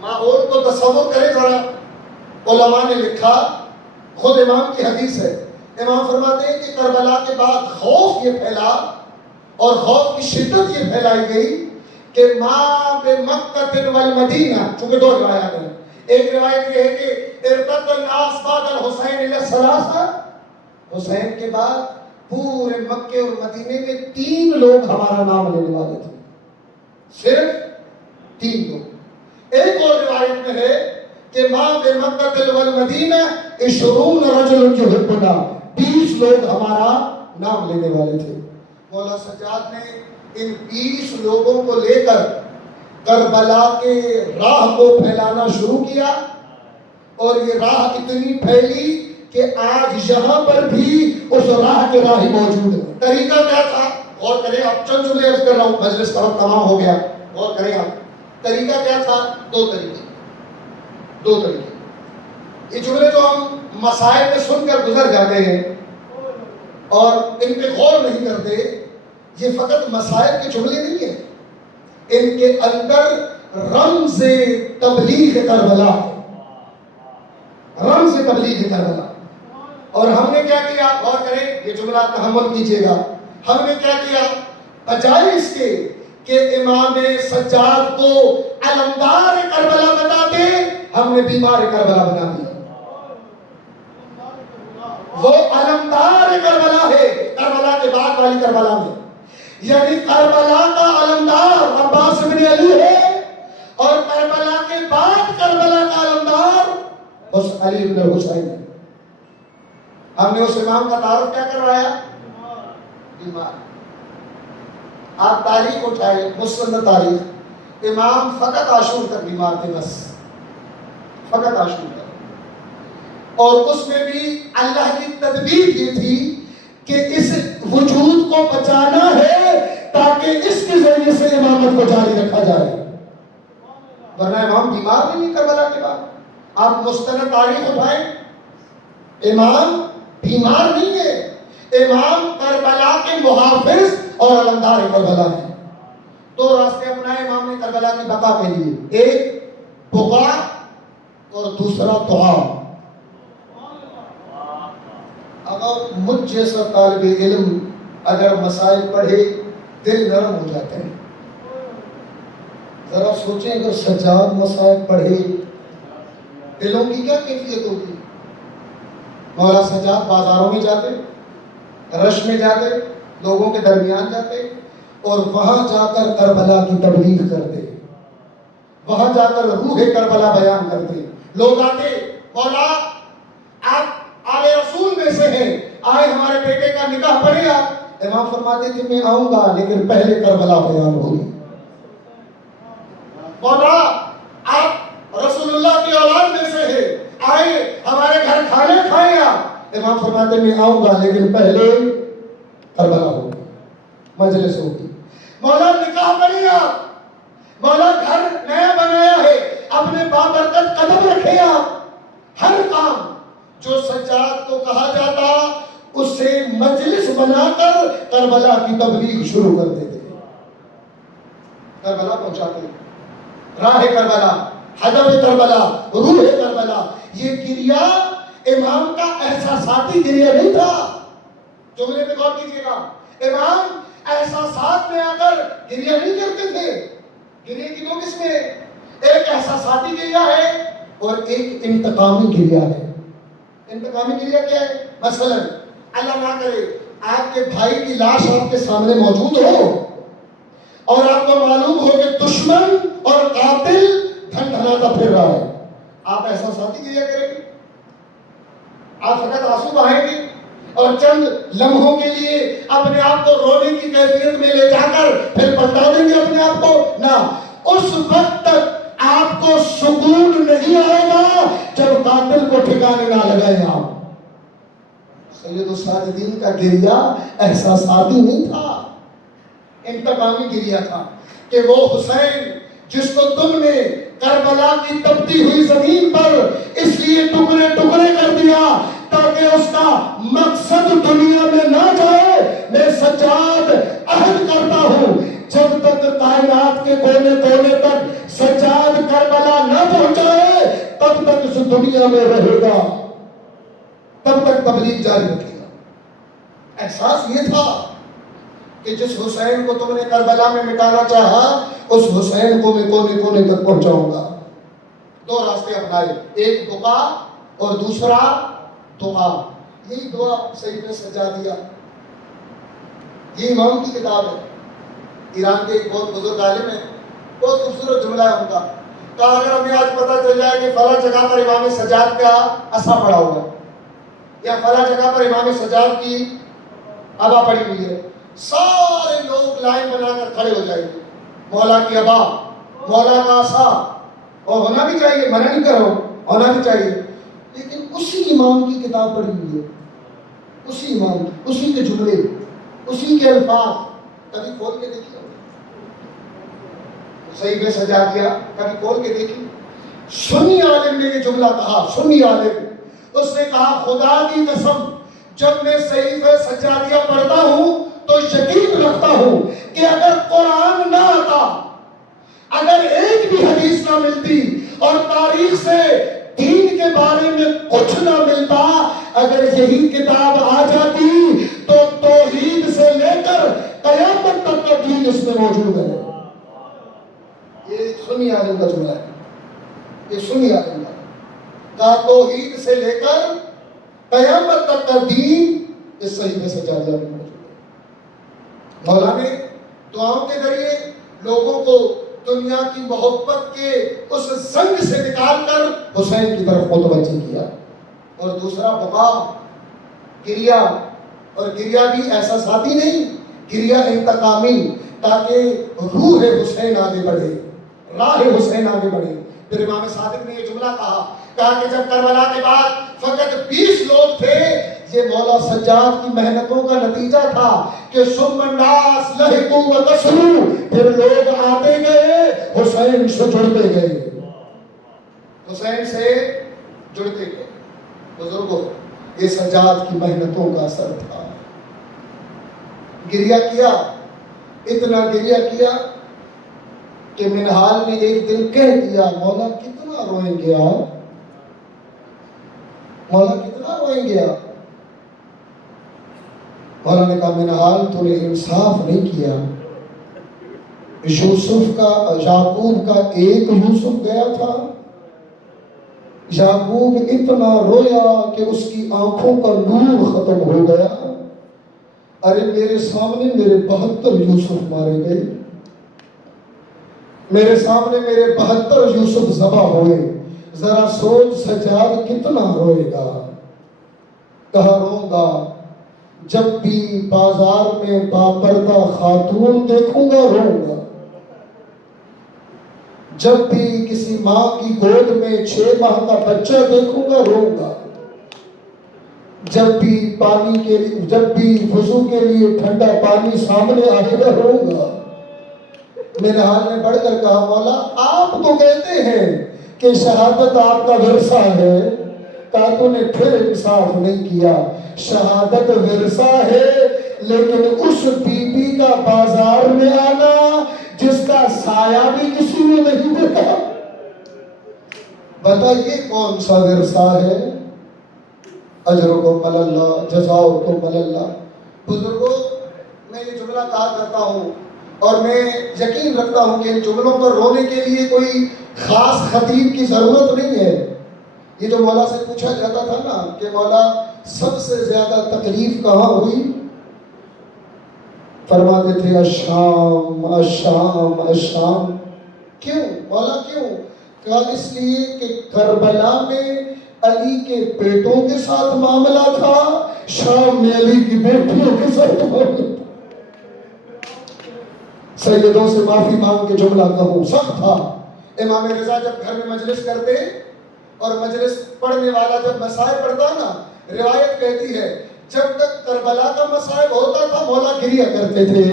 ماحول کو تصور کریں ذرا، علماء نے لکھا، خود امام کی حدیث ہے، امام فرماتے ہیں کہ کربلا کے بعد خوف یہ پھیلا اور خوف کی شدت یہ پھیلائی گئی کہ ما بمکہ والمدینہ، چونکہ دو روایات ہیں، ایک روایت یہ ہے کہ ارتد الناس بعد الحسین الی الثلاثہ، حسین کے بعد پورے مکے اور مدینے میں 3 لوگ ہمارا نام لینے والے تھے، صرف 3 لوگ۔ ایک اور روایت میں ہے کہ ما بمکہ والمدینہ 20 رجل یحبنا، 20 لوگ ہمارا نام لینے والے تھے۔ مولا سجاد نے ان 20 لوگوں کو لے کر کربلا کے راہ کو پھیلانا شروع کیا، اور یہ راہ اتنی پھیلی کہ آج یہاں پر بھی اس راہ کے راہی موجود ہے۔ طریقہ کیا تھا؟ غور کریں، اب چند جملے عرض کر رہا ہوں، مجلس کا وقت تمام ہو گیا، غور کریں آپ۔ طریقہ کیا تھا؟ 2 طریقے۔ یہ جملے جو ہم مسائل میں سن کر گزر جاتے ہیں اور ان پہ غور نہیں کرتے، یہ فقط مسائل کے جملے نہیں ہیں، ان کے اندر رمز تبلیغ کربلا ہے، رمز تبلیغ کربلا۔ اور ہم نے کیا کیا؟ غور کریں، یہ جملہ تحمل کیجئے گا، ہم نے کیا کیا؟ بجائے اس کے کہ امام سجاد کو علمدار کربلا بتاتے، ہم نے بیمار کربلا بنا دیا۔ وہ علمدار کربلا ہے کربلا کے بعد والی کربلا میں، یعنی کربلا کا علمدار عباس بن علی ہے، اور کربلا کے بعد کربلا کا علمدار اس علی بن حسین ہے۔ ہم نے اس امام کا تعارف کیا کروایا؟ بیمار۔ آپ تاریخ اٹھائے، مسند تاریخ، امام فقط عاشور تک بیمار تھے، بس فقط عاشور تک، اور اس میں بھی اللہ کی تدبیر یہ تھی کہ اس وجود کو بچانا ہے تاکہ اس کے ذریعے سے امامت کو جاری رکھا جائے، ورنہ امام بیمار نہیں کربلا کے بعد۔ آپ مستند تاریخ اٹھائیں، امام بیمار نہیں ہے، امام کربلا کے محافظ اور علمدار کربلا ہے۔ 2 راستے اپنائے امام نے کربلا کی بقا کے لیے، ایک بقا اور دوسرا دعا۔ اگر مجھ جیسا طالب علم اگر مسائل پڑھے دل نرم ہو جاتے ہیں، ذرا سوچیں اگر سجاد مسائل پڑھے دلوں کی کیا کیفیت ہوگی۔ مولا سجاد بازاروں میں جاتے، رش میں جاتے، لوگوں کے درمیان جاتے، اور وہاں جا کر کربلا کی تبلیغ کرتے، وہاں جا کر روح کربلا بیان کرتے۔ لوگ آتے، مولا آپ آل رسول میں سے ہیں، آئے ہمارے بیٹے کا نکاح پڑھے آپ۔ امام فرماتے تھے میں آؤں گا لیکن پہلے کربلا بیان ہوگی۔ مولا آپ رسول اللہ کی اولاد میں سے ہیں، آئے ہمارے گھر کھانے کھائیں آپ۔ امام فرماتے میں آؤں گا لیکن پہلے کربلا ہوگی، مجلس ہوگی۔ مولا نکاح پڑھے آپ، مولا گھر نیا بنایا ہے، اپنے بابرکت قدم رکھے آپ۔ ہر کام جو سجاد کو کہا جاتا اسے مجلس بنا کر کربلا کی تبلیغ شروع کر دیتے، کربلا پہنچاتے، راہ کربلا، ہدف کربلا، روح کربلا۔ یہ گریہ امام کا احساساتی گریہ نہیں تھا، جملے پہ غور کیجیے گا، امام احساسات میں آ کر گریہ نہیں کرتے تھے۔ گریہ کی 2 قسمیں، ایک احساساتی گریہ ہے اور ایک انتقامی گریہ ہے۔ انتقامی گریہ کیا ہے؟ مثلا اللہ نہ کرے آپ کے بھائی کی لاش آپ کے سامنے موجود ہو اور آپ کو معلوم ہو کہ دشمن اور قاتل دھنڈھناتا پھر رہا ہے، آپ احساساتی گریہ کریں گے؟ آپ فقط آنسو بہائیں گے اور چند لمحوں کے لیے اپنے آپ کو رونے کی کیفیت میں لے جا کر پھر پلٹا دیں گے اپنے آپ کو؟ نہ، اس وقت تک آپ کو سکون نہیں آئے گا جب قاتل کو ٹھکانے نہ لگائیں آپ۔ سید الساجدین کا گریہ احساساتی نہیں تھا، انتقامی گریہ تھا کہ وہ حسین جس کو تم نے کربلا کی تپتی ہوئی زمین پر اس لیے ٹکڑے ٹکڑے کر دیا تاکہ اس کا مقصد دنیا میں نہ جائے، میں سجاد عہد کرتا کے کونے کونے تک سجاد کربلا نہ پہنچائے تب تک اس دنیا میں رہے گا، تب تک تبلیغ جاری رکھے گا۔ احساس یہ تھا کہ جس حسین کو تم نے کربلا میں مٹانا چاہا اس حسین کو میں کونے کونے تک پہنچاؤں گا۔ دو راستے اپنائے، ایک بقا اور دوسرا دعا۔ یہی دعا صحیح میں سجا دیا، یہ امام کی کتاب ہے۔ ایران کے ایک بہت بزرگ عالم ہے، بہت خوبصورت جملہ ہے ان کا، کہا اگر ہمیں آج پتہ چل جائے کہ فلاں جگہ پر امام سجاد کا عصا پڑا ہوا ہے یا فلاں جگہ پر امام سجاد کی عبا پڑی ہوئی ہے، سارے لوگ لائن بنا کر کھڑے ہو جائیں گے، مولا کی عبا، مولا کا عصا، اور ہونا بھی چاہیے، منع نہیں کر رہا ہوں، ہونا بھی چاہیے، لیکن اسی امام کی کتاب پڑھی ہوئی ہے، اسی امام کی، اسی کے جملے، اسی کے الفاظ، کبھی کھول کے دیکھیے، صحیح میں سجا دیا، کبھی کھول کے دیکھیے۔ سنی عالم نے یہ جملہ کہا، سنی عالم، اس نے کہا خدا کی قسم جب میں صحیح سجادیہ پڑھتا ہوں تو یقین رکھتا ہوں کہ اگر قرآن نہ آتا، اگر ایک بھی حدیث نہ ملتی اور تاریخ سے دین کے بارے میں کچھ نہ ملتا، اگر یہی کتاب آ جاتی تو توحید سے لے کر قیامت تک کا دین اس میں موجود ہے۔ یہ سنی عالم کا جملہ ہے، یہ سنی عالم کا توحید سے لے کر قیامت تک کا دین اس صحیح میں سجادیہ میں موجود ہے۔ مولا نے دعاؤں کے ذریعے لوگوں کو دنیا کی محبت کے اس زنگ سے نکال کر حسین کی طرف متوجہ کیا، اور دوسرا بقا، گریہ، اور گریہ بھی ایسا ذاتی نہیں، گریہ انتقامی، تاکہ روح حسین آگے بڑھے، راہ حسین آگے بڑھے۔ پھر امام صادق نے یہ جملہ کہا کہ جب کربلا کے بعد فقط 20 لوگ تھے، یہ مولا سجاد کی محنتوں کا نتیجہ تھا کہ ثم الناس لحقوا وتصلوا، پھر لوگ آتے گئے، حسین سے جڑتے گئے، حسین سے جڑتے گئے۔ بزرگوں، یہ سجاد کی محنتوں کا اثر تھا۔ گریہ کیا، اتنا گریہ کیا کہ منہال نے ایک دن کہہ دیا مولا کتنا روئیں گے آپ، مولا کتنا روئیں گے آپ؟ مولا نے کہا منہال تو نے انصاف نہیں کیا، یوسف کا، یعقوب کا ایک یوسف گیا تھا، یعقوب اتنا رویا کہ اس کی آنکھوں کا نور ختم ہو گیا، ارے میرے سامنے میرے 72 یوسف مارے گئے، میرے سامنے میرے 72 یوسف ذبح ہوئے، ذرا سوچ سجاد کتنا روئے گا۔ کہا روں گا جب بھی بازار میں باپردہ خاتون دیکھوں گا، روں گا جب بھی کسی ماں کی گود میں 6 ماہ کا بچہ دیکھوں گا، روں گا جب بھی پانی کے لیے، جب بھی وضو کے لیے ٹھنڈا پانی سامنے آئے گا، روں گا۔ میرے حال نے بڑھ کر کہا مولا آپ تو کہتے ہیں کہ شہادت آپ کا ورثہ ہے، کہا تو نے پھر انصاف نہیں کیا، شہادت ورثہ ہے لیکن اس بی بی کا بازار میں آنا جس کا سایہ بھی کسی نے نہیں دیکھا، بتا یہ کون سا ورثہ ہے؟ اجرکم علی اللہ، جزاؤکم علی اللہ۔ بزرگوں، میں یہ جملہ کہا کرتا ہوں اور میں یقین رکھتا ہوں کہ ان جملوں پر رونے کے لیے کوئی خاص خطیب کی ضرورت نہیں ہے۔ یہ جو مولا سے پوچھا جاتا تھا نا کہ مولا سب سے زیادہ تکلیف کہاں ہوئی، فرماتے تھے الشام الشام الشام۔ کیوں مولا کیوں؟ کہا اس لیے کہ کربلا میں علی کے بیٹوں کے ساتھ معاملہ تھا، شام میں علی کی بیٹیوں کے ساتھ معاملہ تھا۔ سیدوں سے معافی مانگ کے جملہ کہوں، سخت تھا۔ امام رضا جب گھر میں مجلس کرتے اور مجلس پڑھنے والا جب مسائب پڑھتا نا، روایت کہتی ہے جب تک کربلا کا مسائب ہوتا تھا مولا گریہ کرتے تھے،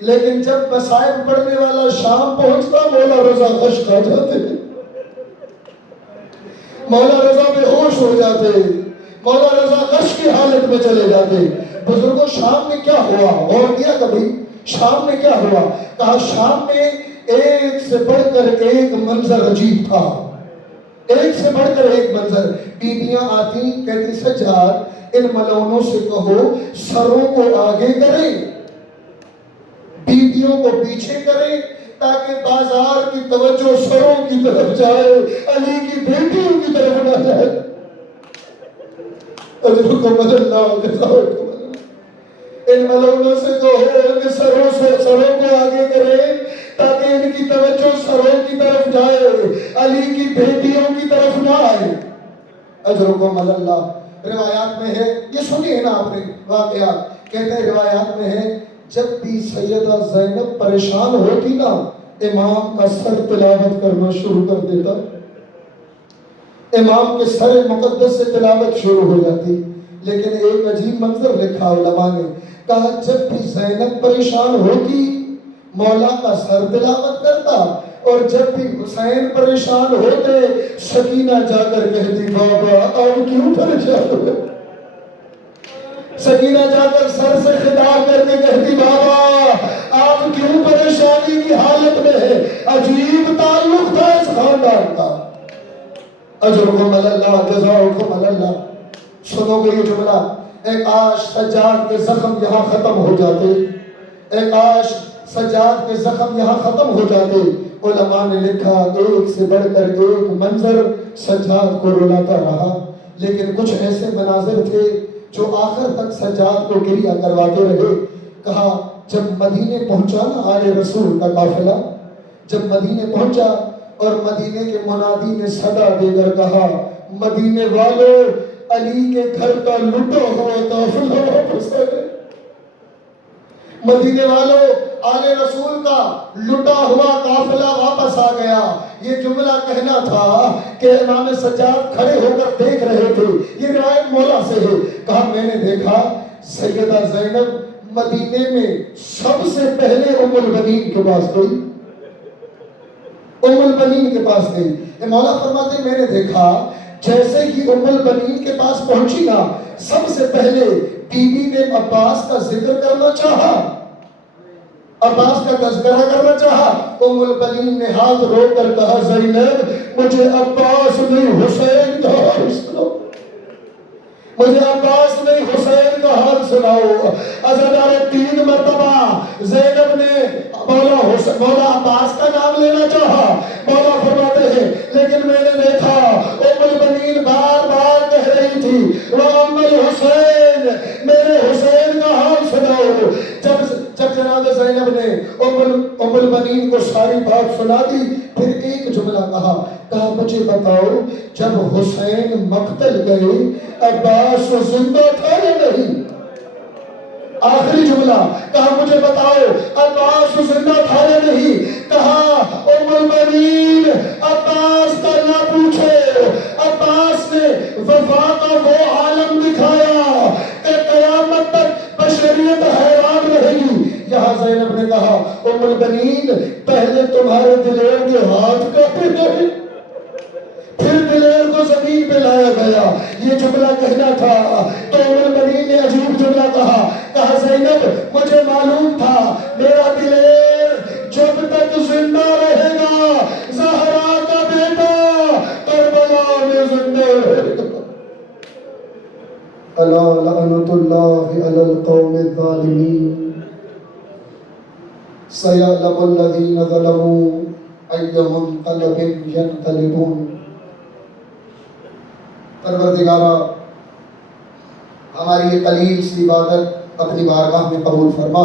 لیکن جب مسائب پڑھنے والا شام پہنچتا مولا رضا غش کھا جاتے، مولا رضا بے ہوش ہو جاتے، مولا رضا غش کی حالت میں چلے جاتے۔ بزرگوں شام میں کیا ہوا اور کیا کبھی؟ شام میں کیا ہوا؟ کہا شام میں ایک سے بڑھ کر ایک منظر عجیب تھا، ایک سے بڑھ کر ایک منظر. بیویاں آتی کہتی سجاد ان ملونوں سے کہو سروں کو آگے کریں، بیویوں کو پیچھے کریں، تاکہ بازار کی توجہ سروں کی طرف جائے، علی کی بیٹیوں کی طرف نہ جائے. اجرکم اللہ جزاکم اللہ. ان ملونوں سے کہو کہ سروں کو آگے کریں تاکہ ان کی توجہ سروں کی طرف جائے، علی کی بیٹیوں کی طرف نہ آئے. اجرکم اللہ. روایات میں ہے، یہ سنی ہے نا آپ نے واقعات، کہتے ہیں روایات میں ہے جب بھی سیدہ زینب پریشان ہوتی نا امام کا سر تلاوت کرنا شروع کر دیتا، امام کے سر مقدس سے تلاوت شروع ہو جاتی. لیکن ایک عجیب منظر لکھا علماء نے، کہا جب بھی زینب پریشان ہوتی مولا کا سر تلاوت کرتا، اور جب بھی حسین پریشان ہوتے سکینہ جا کر کہتی بابا اب کیوں پریشان ہوئے. سکینہ جا کر سر سے خطاب کر کے کہتی بابا آپ کیوں پریشانی کی حالت میں ہے. عجیب تعلق تھا اس خاندان کا. اجرکم اللہ جزاکم اللہ. سنو گے یہ جملہ، اے کاش سجاد کے زخم یہاں ختم ہو جاتے، اے کاش سجاد کے زخم یہاں ختم ہو جاتے. علماء نے لکھا ایک سے بڑھ کر ایک منظر سجاد کو رلاتا رہا، لیکن کچھ ایسے مناظر تھے جو آخر تک سجاد کو گریہ کرواتے رہے. کہا جب مدینے پہنچا نا آل رسول کا قافلہ، جب مدینے پہنچا اور مدینے کے منادی نے صدا دے کر کہا مدینے والوں علی کے گھر کا لٹا ہوا قافلہ واپس آ گیا. مدینے والوں آل رسول کا لٹا ہوا قافلہ واپس آ گیا. یہ جملہ کہنا تھا کہ امام سجاد کھڑے ہو کر دیکھ رہے تھے. یہ روایت مولا سے ہے. کہا میں نے دیکھا سیدہ زینب مدینے میں سب سے پہلے ام البنین کے پاس گئی، ام البنین کے پاس گئی. مولا فرماتے میں نے دیکھا جیسے ہی ام البنین کے پاس پہنچی نا سب سے پہلے بی بی نے عباس کا ذکر کرنا چاہا، عباس کا تذکرہ کرنا چاہا. ام البنین نے ہاتھ روک کر کہا زینب مجھے عباس نہیں حسین کا حال سناؤ، مجھے عباس نہیں حسین کا حال سناؤ. عزادارے 3 مرتبہ زینب نے مولا عباس کا نام لینا چاہا. مولا فرماتے ہیں لیکن میں نے دیکھا ام البنین بار بار کہہ رہی تھی وَأَمَّ الْحُسَيْنِ میرے حسین کا حال سناؤ. جب جناب زینب نے ام البنین کو ساری بات سنا دی پھر ایک جملہ کہا مجھے بتاؤ جب حسین مقتل گئے عباس زندہ تھا یا نہیں. آخری جملہ کہا مجھے بتاؤ عباس زندہ تھا یا نہیں. کہا ام البنین عباس کا نہ پوچھے، عباس نے وفا کا وہ عالم دکھایا کہ قیامت تک بشریت حیران رہے گی. یہاں زینب نے کہا ام البنین پہلے تمہارے دلیر کے ہاتھ کاٹے گئے پھر دلیر کو زمین پہ لایا گیا. یہ جملہ کہنا تھا تو ام البنین نے عجیب جملہ کہا زینب مجھے معلوم تھا میرا دلیر جب تک زندہ رہے گا زہرا کا بیٹا کربلا میں زندہ رہے گا. الا لعنت اللہ علی القوم الظالمین سیعلم الذین ظلموا ای منقلب ینقلبون. پروردگارہ ہماری یہ قلیل سی عبادت اپنی بارگاہ میں قبول فرما.